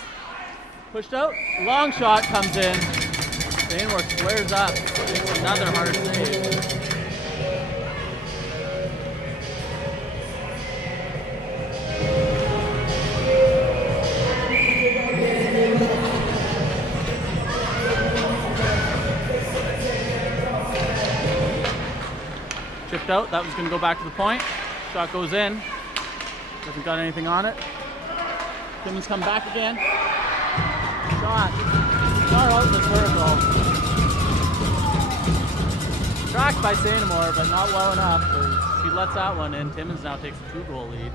Pushed out. Long shot comes in. Sainamore squares up. Another hard save. Chipped out. That was going to go back to the point. Shot goes in. Hasn't got anything on it. Timmins come back again. Shot. Shot out the circle. Tracked by Sainamore, but not well enough. She lets that one in. Timmins now takes a 2-goal lead.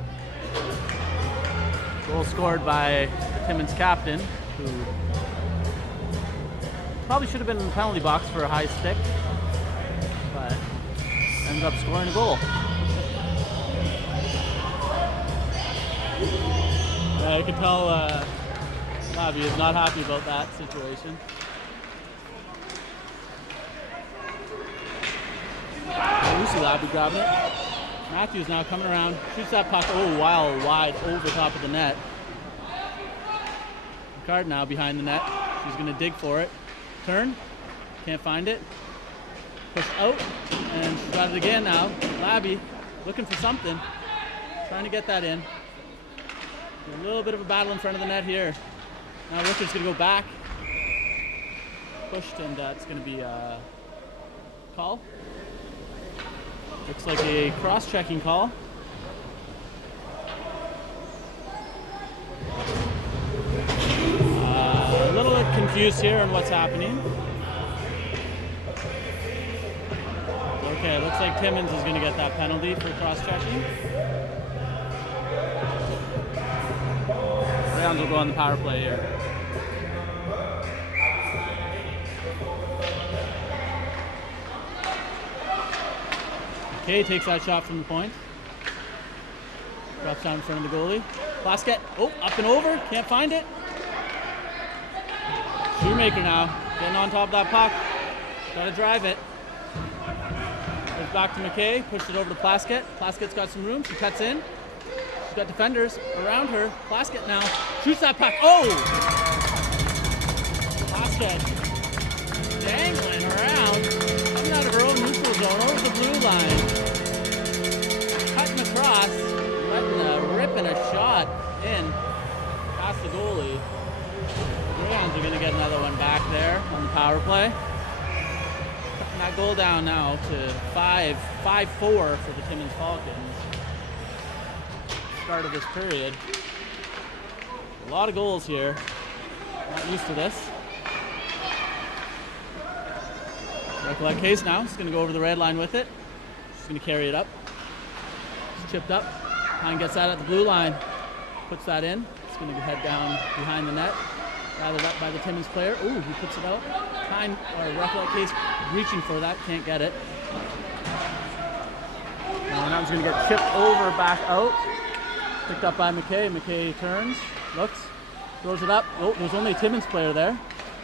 Goal scored by the Timmins captain, who probably should have been in the penalty box for a high stick, but ends up scoring a goal. I can tell Lavi is not happy about that situation. Lucy Lavi grabbing it. Matthews now coming around, shoots that puck, wide over top of the net. Ricard now behind the net. She's going to dig for it. Turn, can't find it. Push out, and she's got it again now. Lavi looking for something, trying to get that in. A little bit of a battle in front of the net here. Now Richard's going to go back. Pushed, and it's going to be a call. Looks like a cross-checking call. A little bit confused here on what's happening. Okay, looks like Timmins is going to get that penalty for cross-checking. Rounds will go on the power play here. McKay takes that shot from the point. Drops down in front of the goalie. Plaskett, up and over, can't find it. Shoemaker now, getting on top of that puck. Gotta drive it. Goes back to McKay, pushed it over to Plaskett. Plaskett's got some room, she cuts in. She's got defenders around her. Plaskett now shoots that puck. Plaskett dangling around, coming out of her own neutral zone over the blue line. Cutting across, letting a rip and a shot in past the goalie. The Greyhounds are going to get another one back there on the power play. Cutting that goal down now to 5-4 for the Timmins Falcons. Start of this period. A lot of goals here. Not used to this. Recollect Case now. She's going to go over the red line with it. She's going to carry it up. It's chipped up. Pine gets that at the blue line. Puts that in. It's going to head down behind the net. Gathered up by the Timmins player. Ooh, he puts it out. Pine, or Recollect Case reaching for that. Can't get it. Now that one's going to get chipped over back out. Picked up by McKay. McKay turns, looks, throws it up. There's only a Timmins player there.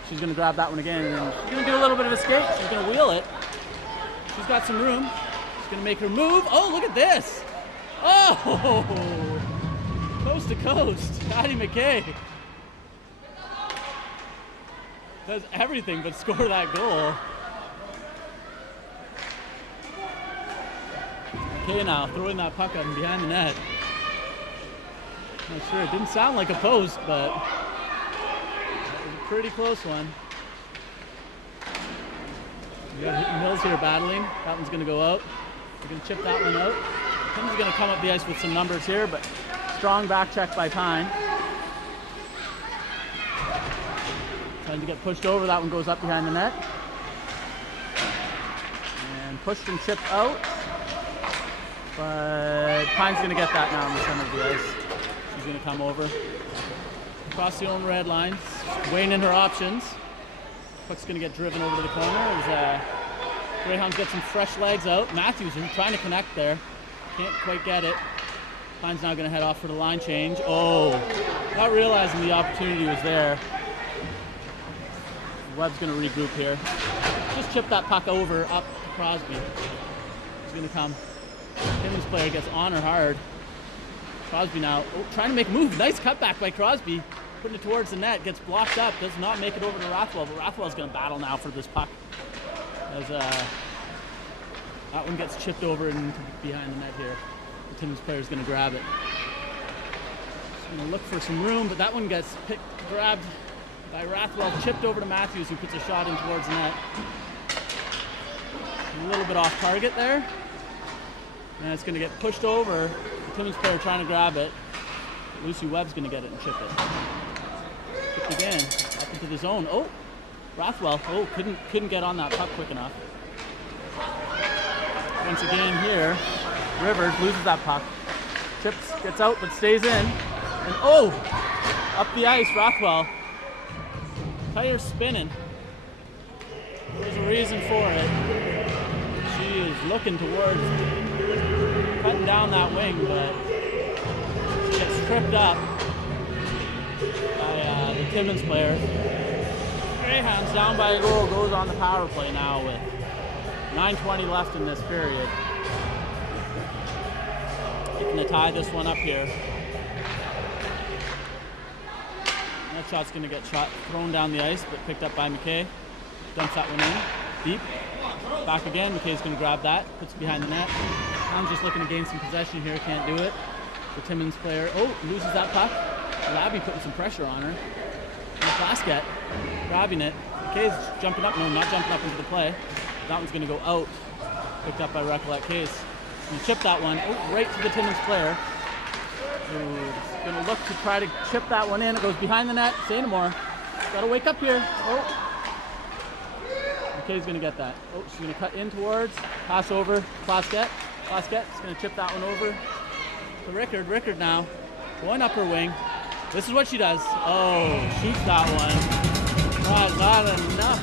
She's going to grab that one again, and then she's going to do a little bit of escape. She's going to wheel it. She's got some room. She's going to make her move. Look at this. Coast to coast. Patty McKay does everything but score that goal. McKay now throwing that puck up behind the net. Not sure, it didn't sound like a post, but it was a pretty close one. We got Mills here battling. That one's going to go out. We're going to chip that one out. Tim's going to come up the ice with some numbers here, but strong back check by Pine. Trying to get pushed over. That one goes up behind the net. And pushed and chipped out. But Pine's going to get that now in the center of the ice. She's going to come over. Across the own red line. Weighing in her options. Puck's going to get driven over to the corner as Greyhounds get some fresh legs out. Matthews is trying to connect there. Can't quite get it. Pine's now going to head off for the line change. Not realizing the opportunity was there. Webb's going to regroup here. Just chip that puck over, up to Crosby. He's going to come. Timmins player gets on her hard. Crosby now trying to make a move. Nice cutback by Crosby. Putting it towards the net. Gets blocked up. Does not make it over to Rathwell. But Rathwell's going to battle now for this puck. As that one gets chipped over and behind the net here. The Timmins player is going to grab it. Just going to look for some room, but that one gets grabbed by Rathwell, chipped over to Matthews, who puts a shot in towards the net. A little bit off target there. And it's going to get pushed over. The Timmins player trying to grab it. Lucy Webb's going to get it and chip it. Chipped again, up into the zone. Oh, Rathwell, couldn't get on that puck quick enough. Once again here, Rivers loses that puck. Chips, gets out, but stays in. And up the ice, Rathwell. Tire's spinning. There's a reason for it. She is looking towards cutting down that wing, but she gets tripped up by the Timmins player. Greyhounds down by a goal, goes on the power play now with 9:20 left in this period. Looking to tie this one up here. That shot's going to get thrown down the ice, but picked up by McKay. Dumps that one in, deep. Back again, McKay's going to grab that, puts it behind the net. Tom's just looking to gain some possession here, can't do it. The Timmins player, loses that puck. Labby putting some pressure on her. And Plaskett grabbing it. McKay's jumping up, no, not jumping up into the play. That one's going to go out. Picked up by Recollet Case. And chip that one right to the Timmins player. Who's going to look to try to chip that one in. It goes behind the net. Say no more. Got to wake up here. McKay's going to get that. She's going to cut in towards. Pass over. Plaskett. Plaskett's going to chip that one over to Rickard. Rickard now going up her wing. This is what she does. Shoots that one. Not enough.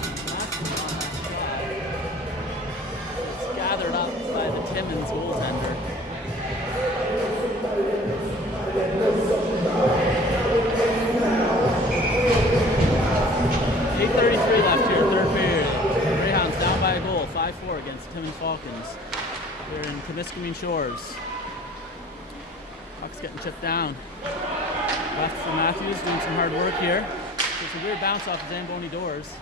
It's gathered up by the Timmins goaltender. 8:33 left here, third period. Greyhounds down by a goal, 5-4 against Timmins Falcons. Here in Temiskaming Shores. Puck's getting chipped down. Left for Matthews, doing some hard work here. It's a weird bounce off the Zamboni doors.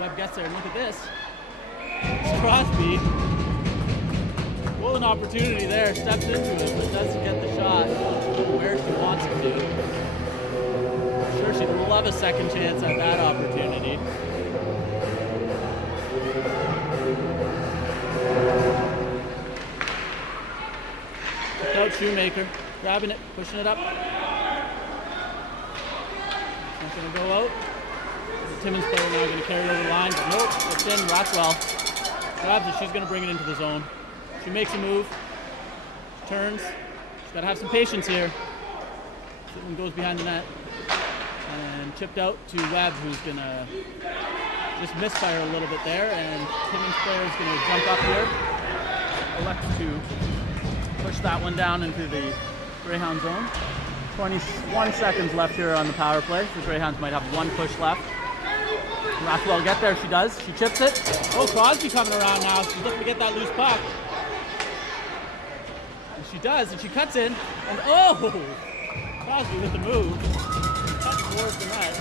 Webb gets there, and look at this. It's Crosby. Golden opportunity there, steps into it, but doesn't get the shot where she wants it to. I'm sure she'd love a second chance at that opportunity. Out Shoemaker, grabbing it, pushing it up. It's not going to go out. The Timmins player now going to carry it over the line, but nope, it's in. Rathwell grabs it, she's going to bring it into the zone. She makes a move, turns. She's got to have some patience here. That one goes behind the net. And chipped out to Webb, who's going to just misfire a little bit there. And Timmins player is going to jump up here. Elect to push that one down into the Greyhound zone. 21 seconds left here on the power play. The Greyhounds might have one push left. Rathwell get there, she does. She chips it. Crosby coming around now. She's looking to get that loose puck. And she does, and she cuts in. And Crosby with the move. Cuts towards the net.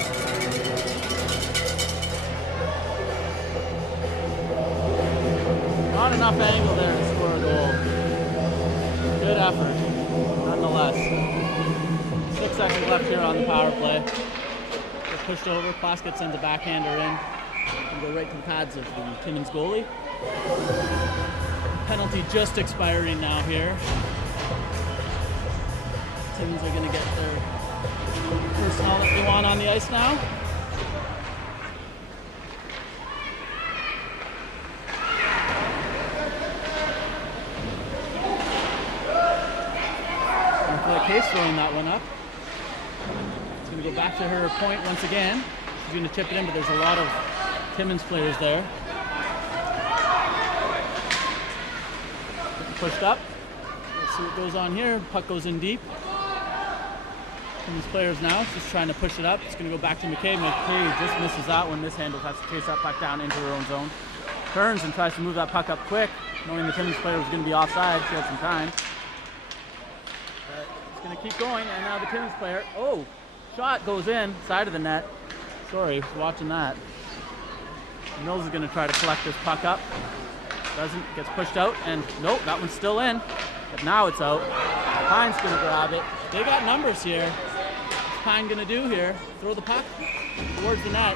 Not enough angle there to score a goal. Good effort, nonetheless. 6 seconds left here on the power play. Get pushed over, Plaskett sends a backhander in. And go right to the pads of the Timmins goalie. Penalty just expiring now here. Timmins are going to get their personnel that they want on the ice now. Case throwing that one up. It's going to go back to her point once again. She's going to chip it in, but there's a lot of Timmins players there. Getting pushed up. Let's see what goes on here. Puck goes in deep. Timmins players now just trying to push it up. It's going to go back to McKay. McKay just misses that one. Mishandles, has to chase that puck down into her own zone. Turns and tries to move that puck up quick, knowing the Timmins player was going to be offside. She had some time. But it's going to keep going, and now the Timmins player, shot goes in, side of the net. Sorry, was watching that. Mills is going to try to collect this puck up. Doesn't, gets pushed out, and nope, that one's still in. But now it's out. Pine's going to grab it. They got numbers here. What's Pine going to do here? Throw the puck towards the net.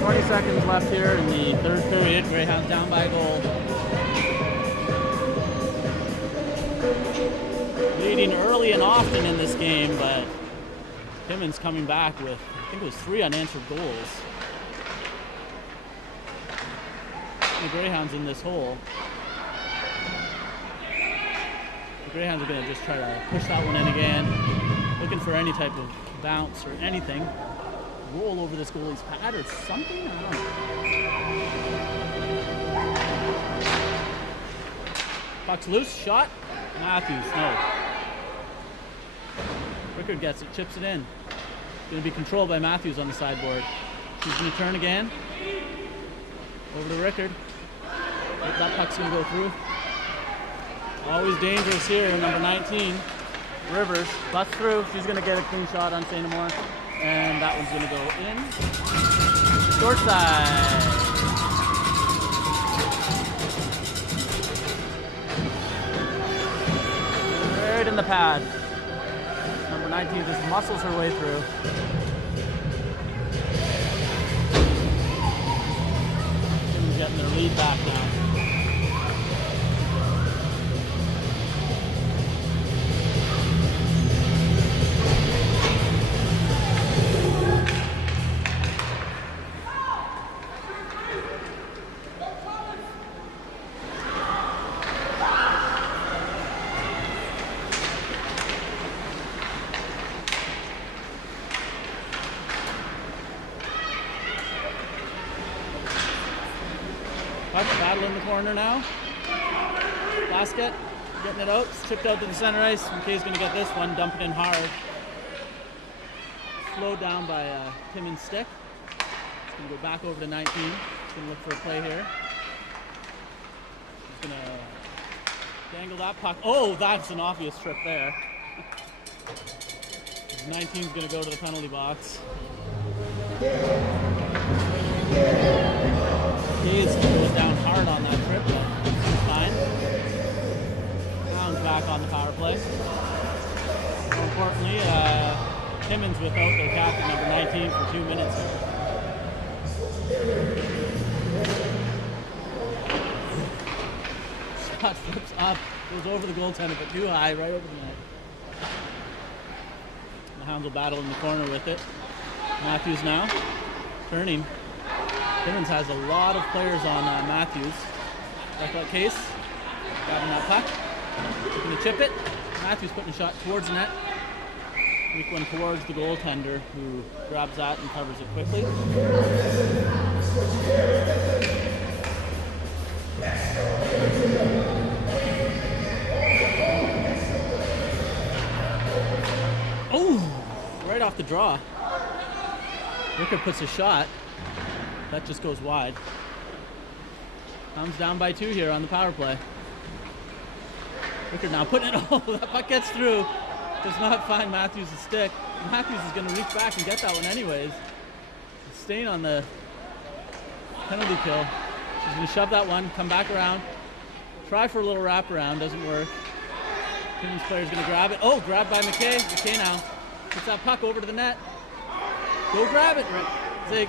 20 seconds left here in the third period. Greyhounds down by a goal. Leading early and often in this game, but Timmins coming back with, I think it was 3 unanswered goals. The Greyhounds in this hole. The Greyhounds are going to just try to push that one in again, looking for any type of bounce or anything. Roll over this goalie's pad or something? I don't know. Puck's loose, shot. Matthews, no. Rickard gets it, chips it in. Going to be controlled by Matthews on the sideboard. She's going to turn again. Over to Rickard. That puck's going to go through. Always dangerous here, number 19. Rivers, bust through. She's going to get a clean shot on St. Amour. And that one's going to go in. Short side. Right in the pad. Number 19 just muscles her way through. Timmins getting their lead back now. Battle in the corner now. Basket, getting it out. It's chipped out to the center ice. McKay's going to get this one, dump it in hard. Slowed down by Timmins' stick. It's going to go back over to 19. He's going to look for a play here. He's going to dangle that puck. Oh, that's an obvious trip there. 19's going to go to the penalty box. Hayes goes down hard on that trip, but it's fine. Brown's back on the power play. More importantly, Timmins without their captain, number 19, for 2 minutes. Shot flips up, goes over the goaltender, but too high, right over the net. The Hounds will battle in the corner with it. Matthews now, turning. Timmins has a lot of players on Matthews. Like that case, grabbing that puck, looking to chip it. Matthews putting a shot towards the net. Weak one towards the goaltender, who grabs that and covers it quickly. Oh, right off the draw. Rickard puts a shot. That just goes wide. Hounds down by 2 here on the power play. Rickard now putting it, that puck gets through. Does not find Matthews' stick. Matthews is going to reach back and get that one anyways. Staying on the penalty kill. She's going to shove that one, come back around. Try for a little wraparound, doesn't work. Timmins player's going to grab it. Oh, grabbed by McKay. McKay now puts that puck over to the net. Go grab it, Zig.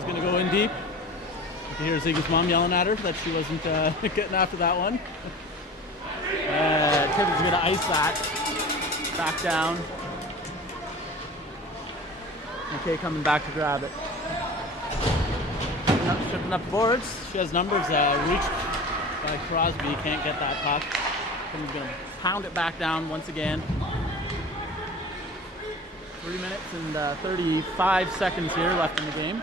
Going to go in deep. You can hear Ziggy's mom yelling at her that she wasn't getting after that one. Timmins going to ice that. Back down. McKay coming back to grab it. Tripping up the boards. She has numbers reached by Crosby. Can't get that puck. Timmins going to pound it back down once again. 3 minutes and 35 seconds here left in the game.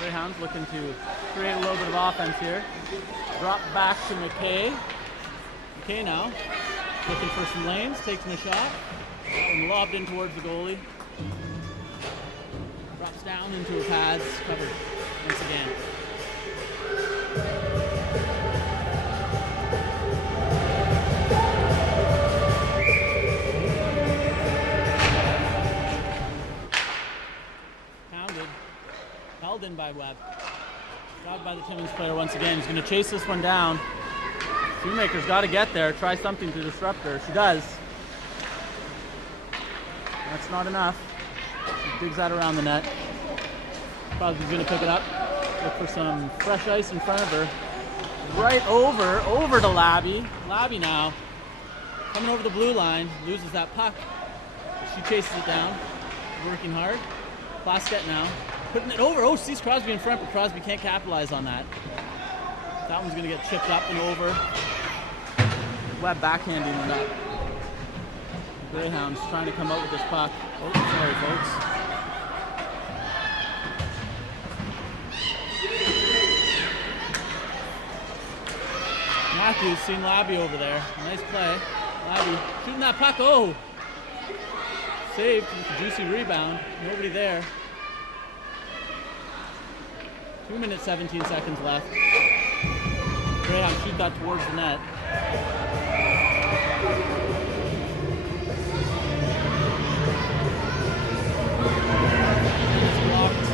Greyhounds looking to create a little bit of offense here. Drop back to McKay. McKay now looking for some lanes, takes him a shot, and lobbed in towards the goalie. Drops down into her pads, covered once again. Pounded, held in by Webb. Grabbed by the Timmins player once again. He's going to chase this one down. Shoemaker's got to get there, try something to disrupt her. She does. That's not enough. She digs that around the net. Crosby's going to pick it up. Look for some fresh ice in front of her. Right over to Labby. Labby now coming over the blue line, loses that puck. She chases it down, working hard. Plaskett now putting it over. Oh, sees Crosby in front, but Crosby can't capitalize on that. That one's going to get chipped up and over. Webb backhanding it up. Greyhounds trying to come out with this puck. Oh, sorry, folks. Matthews seen Labby over there. Nice play. Labby shooting that puck. Oh! Saved with a juicy rebound. Nobody there. 2 minutes, 17 seconds left. Greyhounds shoot that towards the net. It's blocked.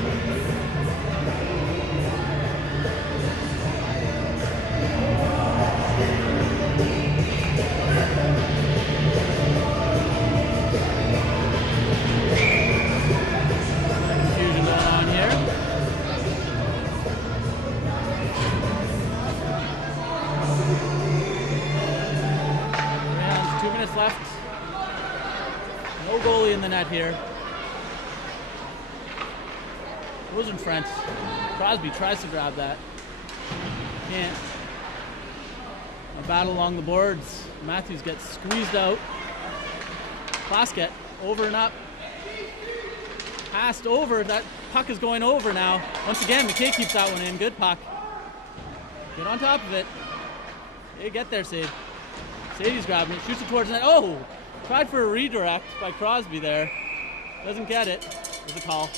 Confusion going on here. Greyhounds, 2 minutes left. No goalie in the net here. Rosenfrentz. Crosby tries to grab that. Can't. A battle along the boards. Matthews gets squeezed out. Plaskett over and up. Passed over. That puck is going over now. Once again, McKay keeps that one in. Good puck. Get on top of it. Hey, get there, Sade. Sadie's grabbing it. Shoots it towards the net. Oh! Tried for a redirect by Crosby there. Doesn't get it. There's a call.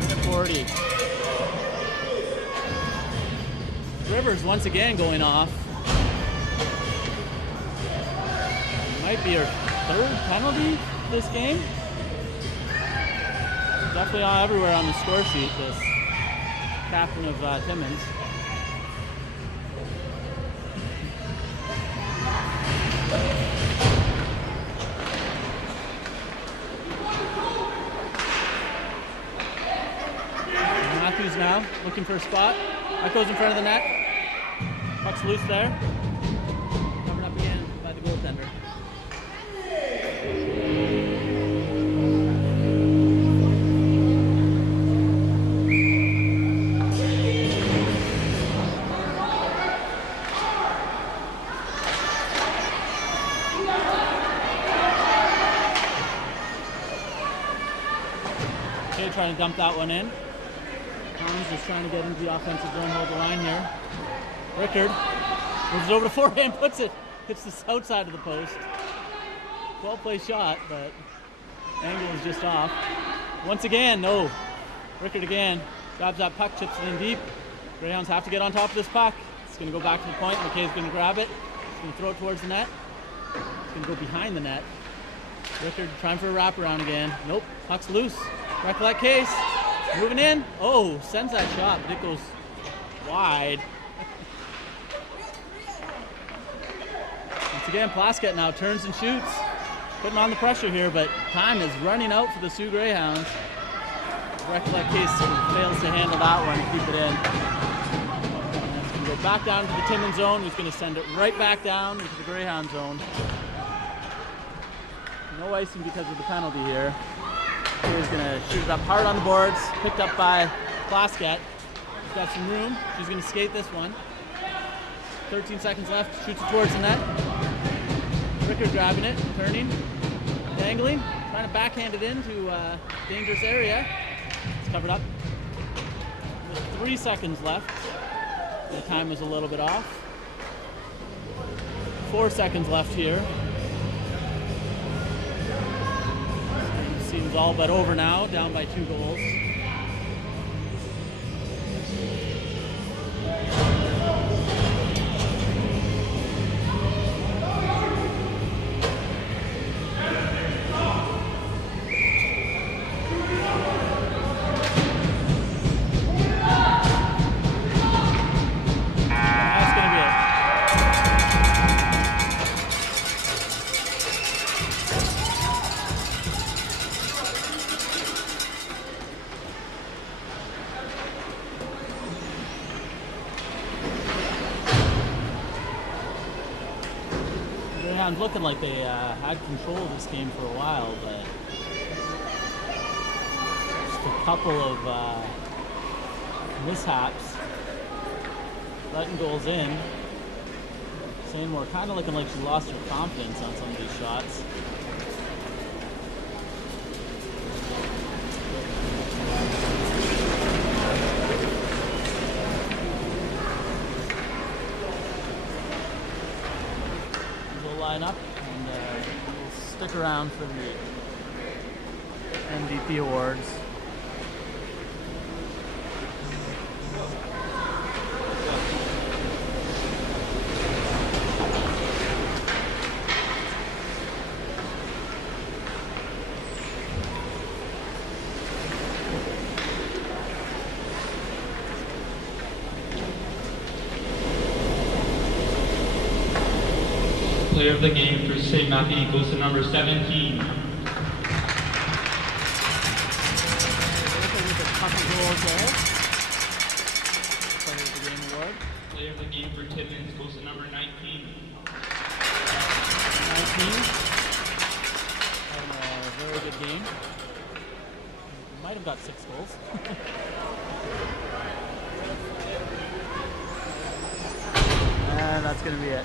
Minute 40. Rivers once again going off. Might be her third penalty this game. Definitely everywhere on the score sheet, this captain of Timmins. Matthews now looking for a spot. That goes in front of the net. Puck's loose there. Covered up again by the goaltender. Okay, trying to dump that one in. Collins is trying to get into the offensive zone, hold the line here. Rickard moves it over to forehand, puts it, hits the outside of the post. Well-play shot, but angle is just off. Once again, no. Rickard again, grabs that puck, chips it in deep. Greyhounds have to get on top of this puck. It's going to go back to the point. McKay's going to grab it. He's going to throw it towards the net. It's going to go behind the net. Rickard trying for a wraparound again. Nope, puck's loose. Recollect case. Moving in. Oh, sends that shot, but it goes wide. Once again, Plaskett now turns and shoots. Putting on the pressure here, but time is running out for the Sioux Greyhounds. Recollect case fails to handle that one and keep it in. It's going to go back down to the Timmins zone, who's going to send it right back down into the Greyhound zone. No icing because of the penalty here. He's going to shoot it up hard on the boards, picked up by Plaskett. She's got some room. She's going to skate this one. 13 seconds left. Shoots it towards the net. Ricker grabbing it, turning, dangling, trying to backhand it into a dangerous area. It's covered up. With 3 seconds left. The time is a little bit off. 4 seconds left here. Seems all but over now, down by 2 goals. Looking like they had control of this game for a while, but just a couple of mishaps, letting goals in. Sandmore kind of looking like she lost her confidence on some of these shots. Line up and we'll stick around for the MVP awards. Player of the game for St. Matthew goes to number 17. With a couple goals there. Player of the game award. Player of the game for Timmins goes to number 19. 19. And a very good game. Might have got 6 goals. And that's going to be it.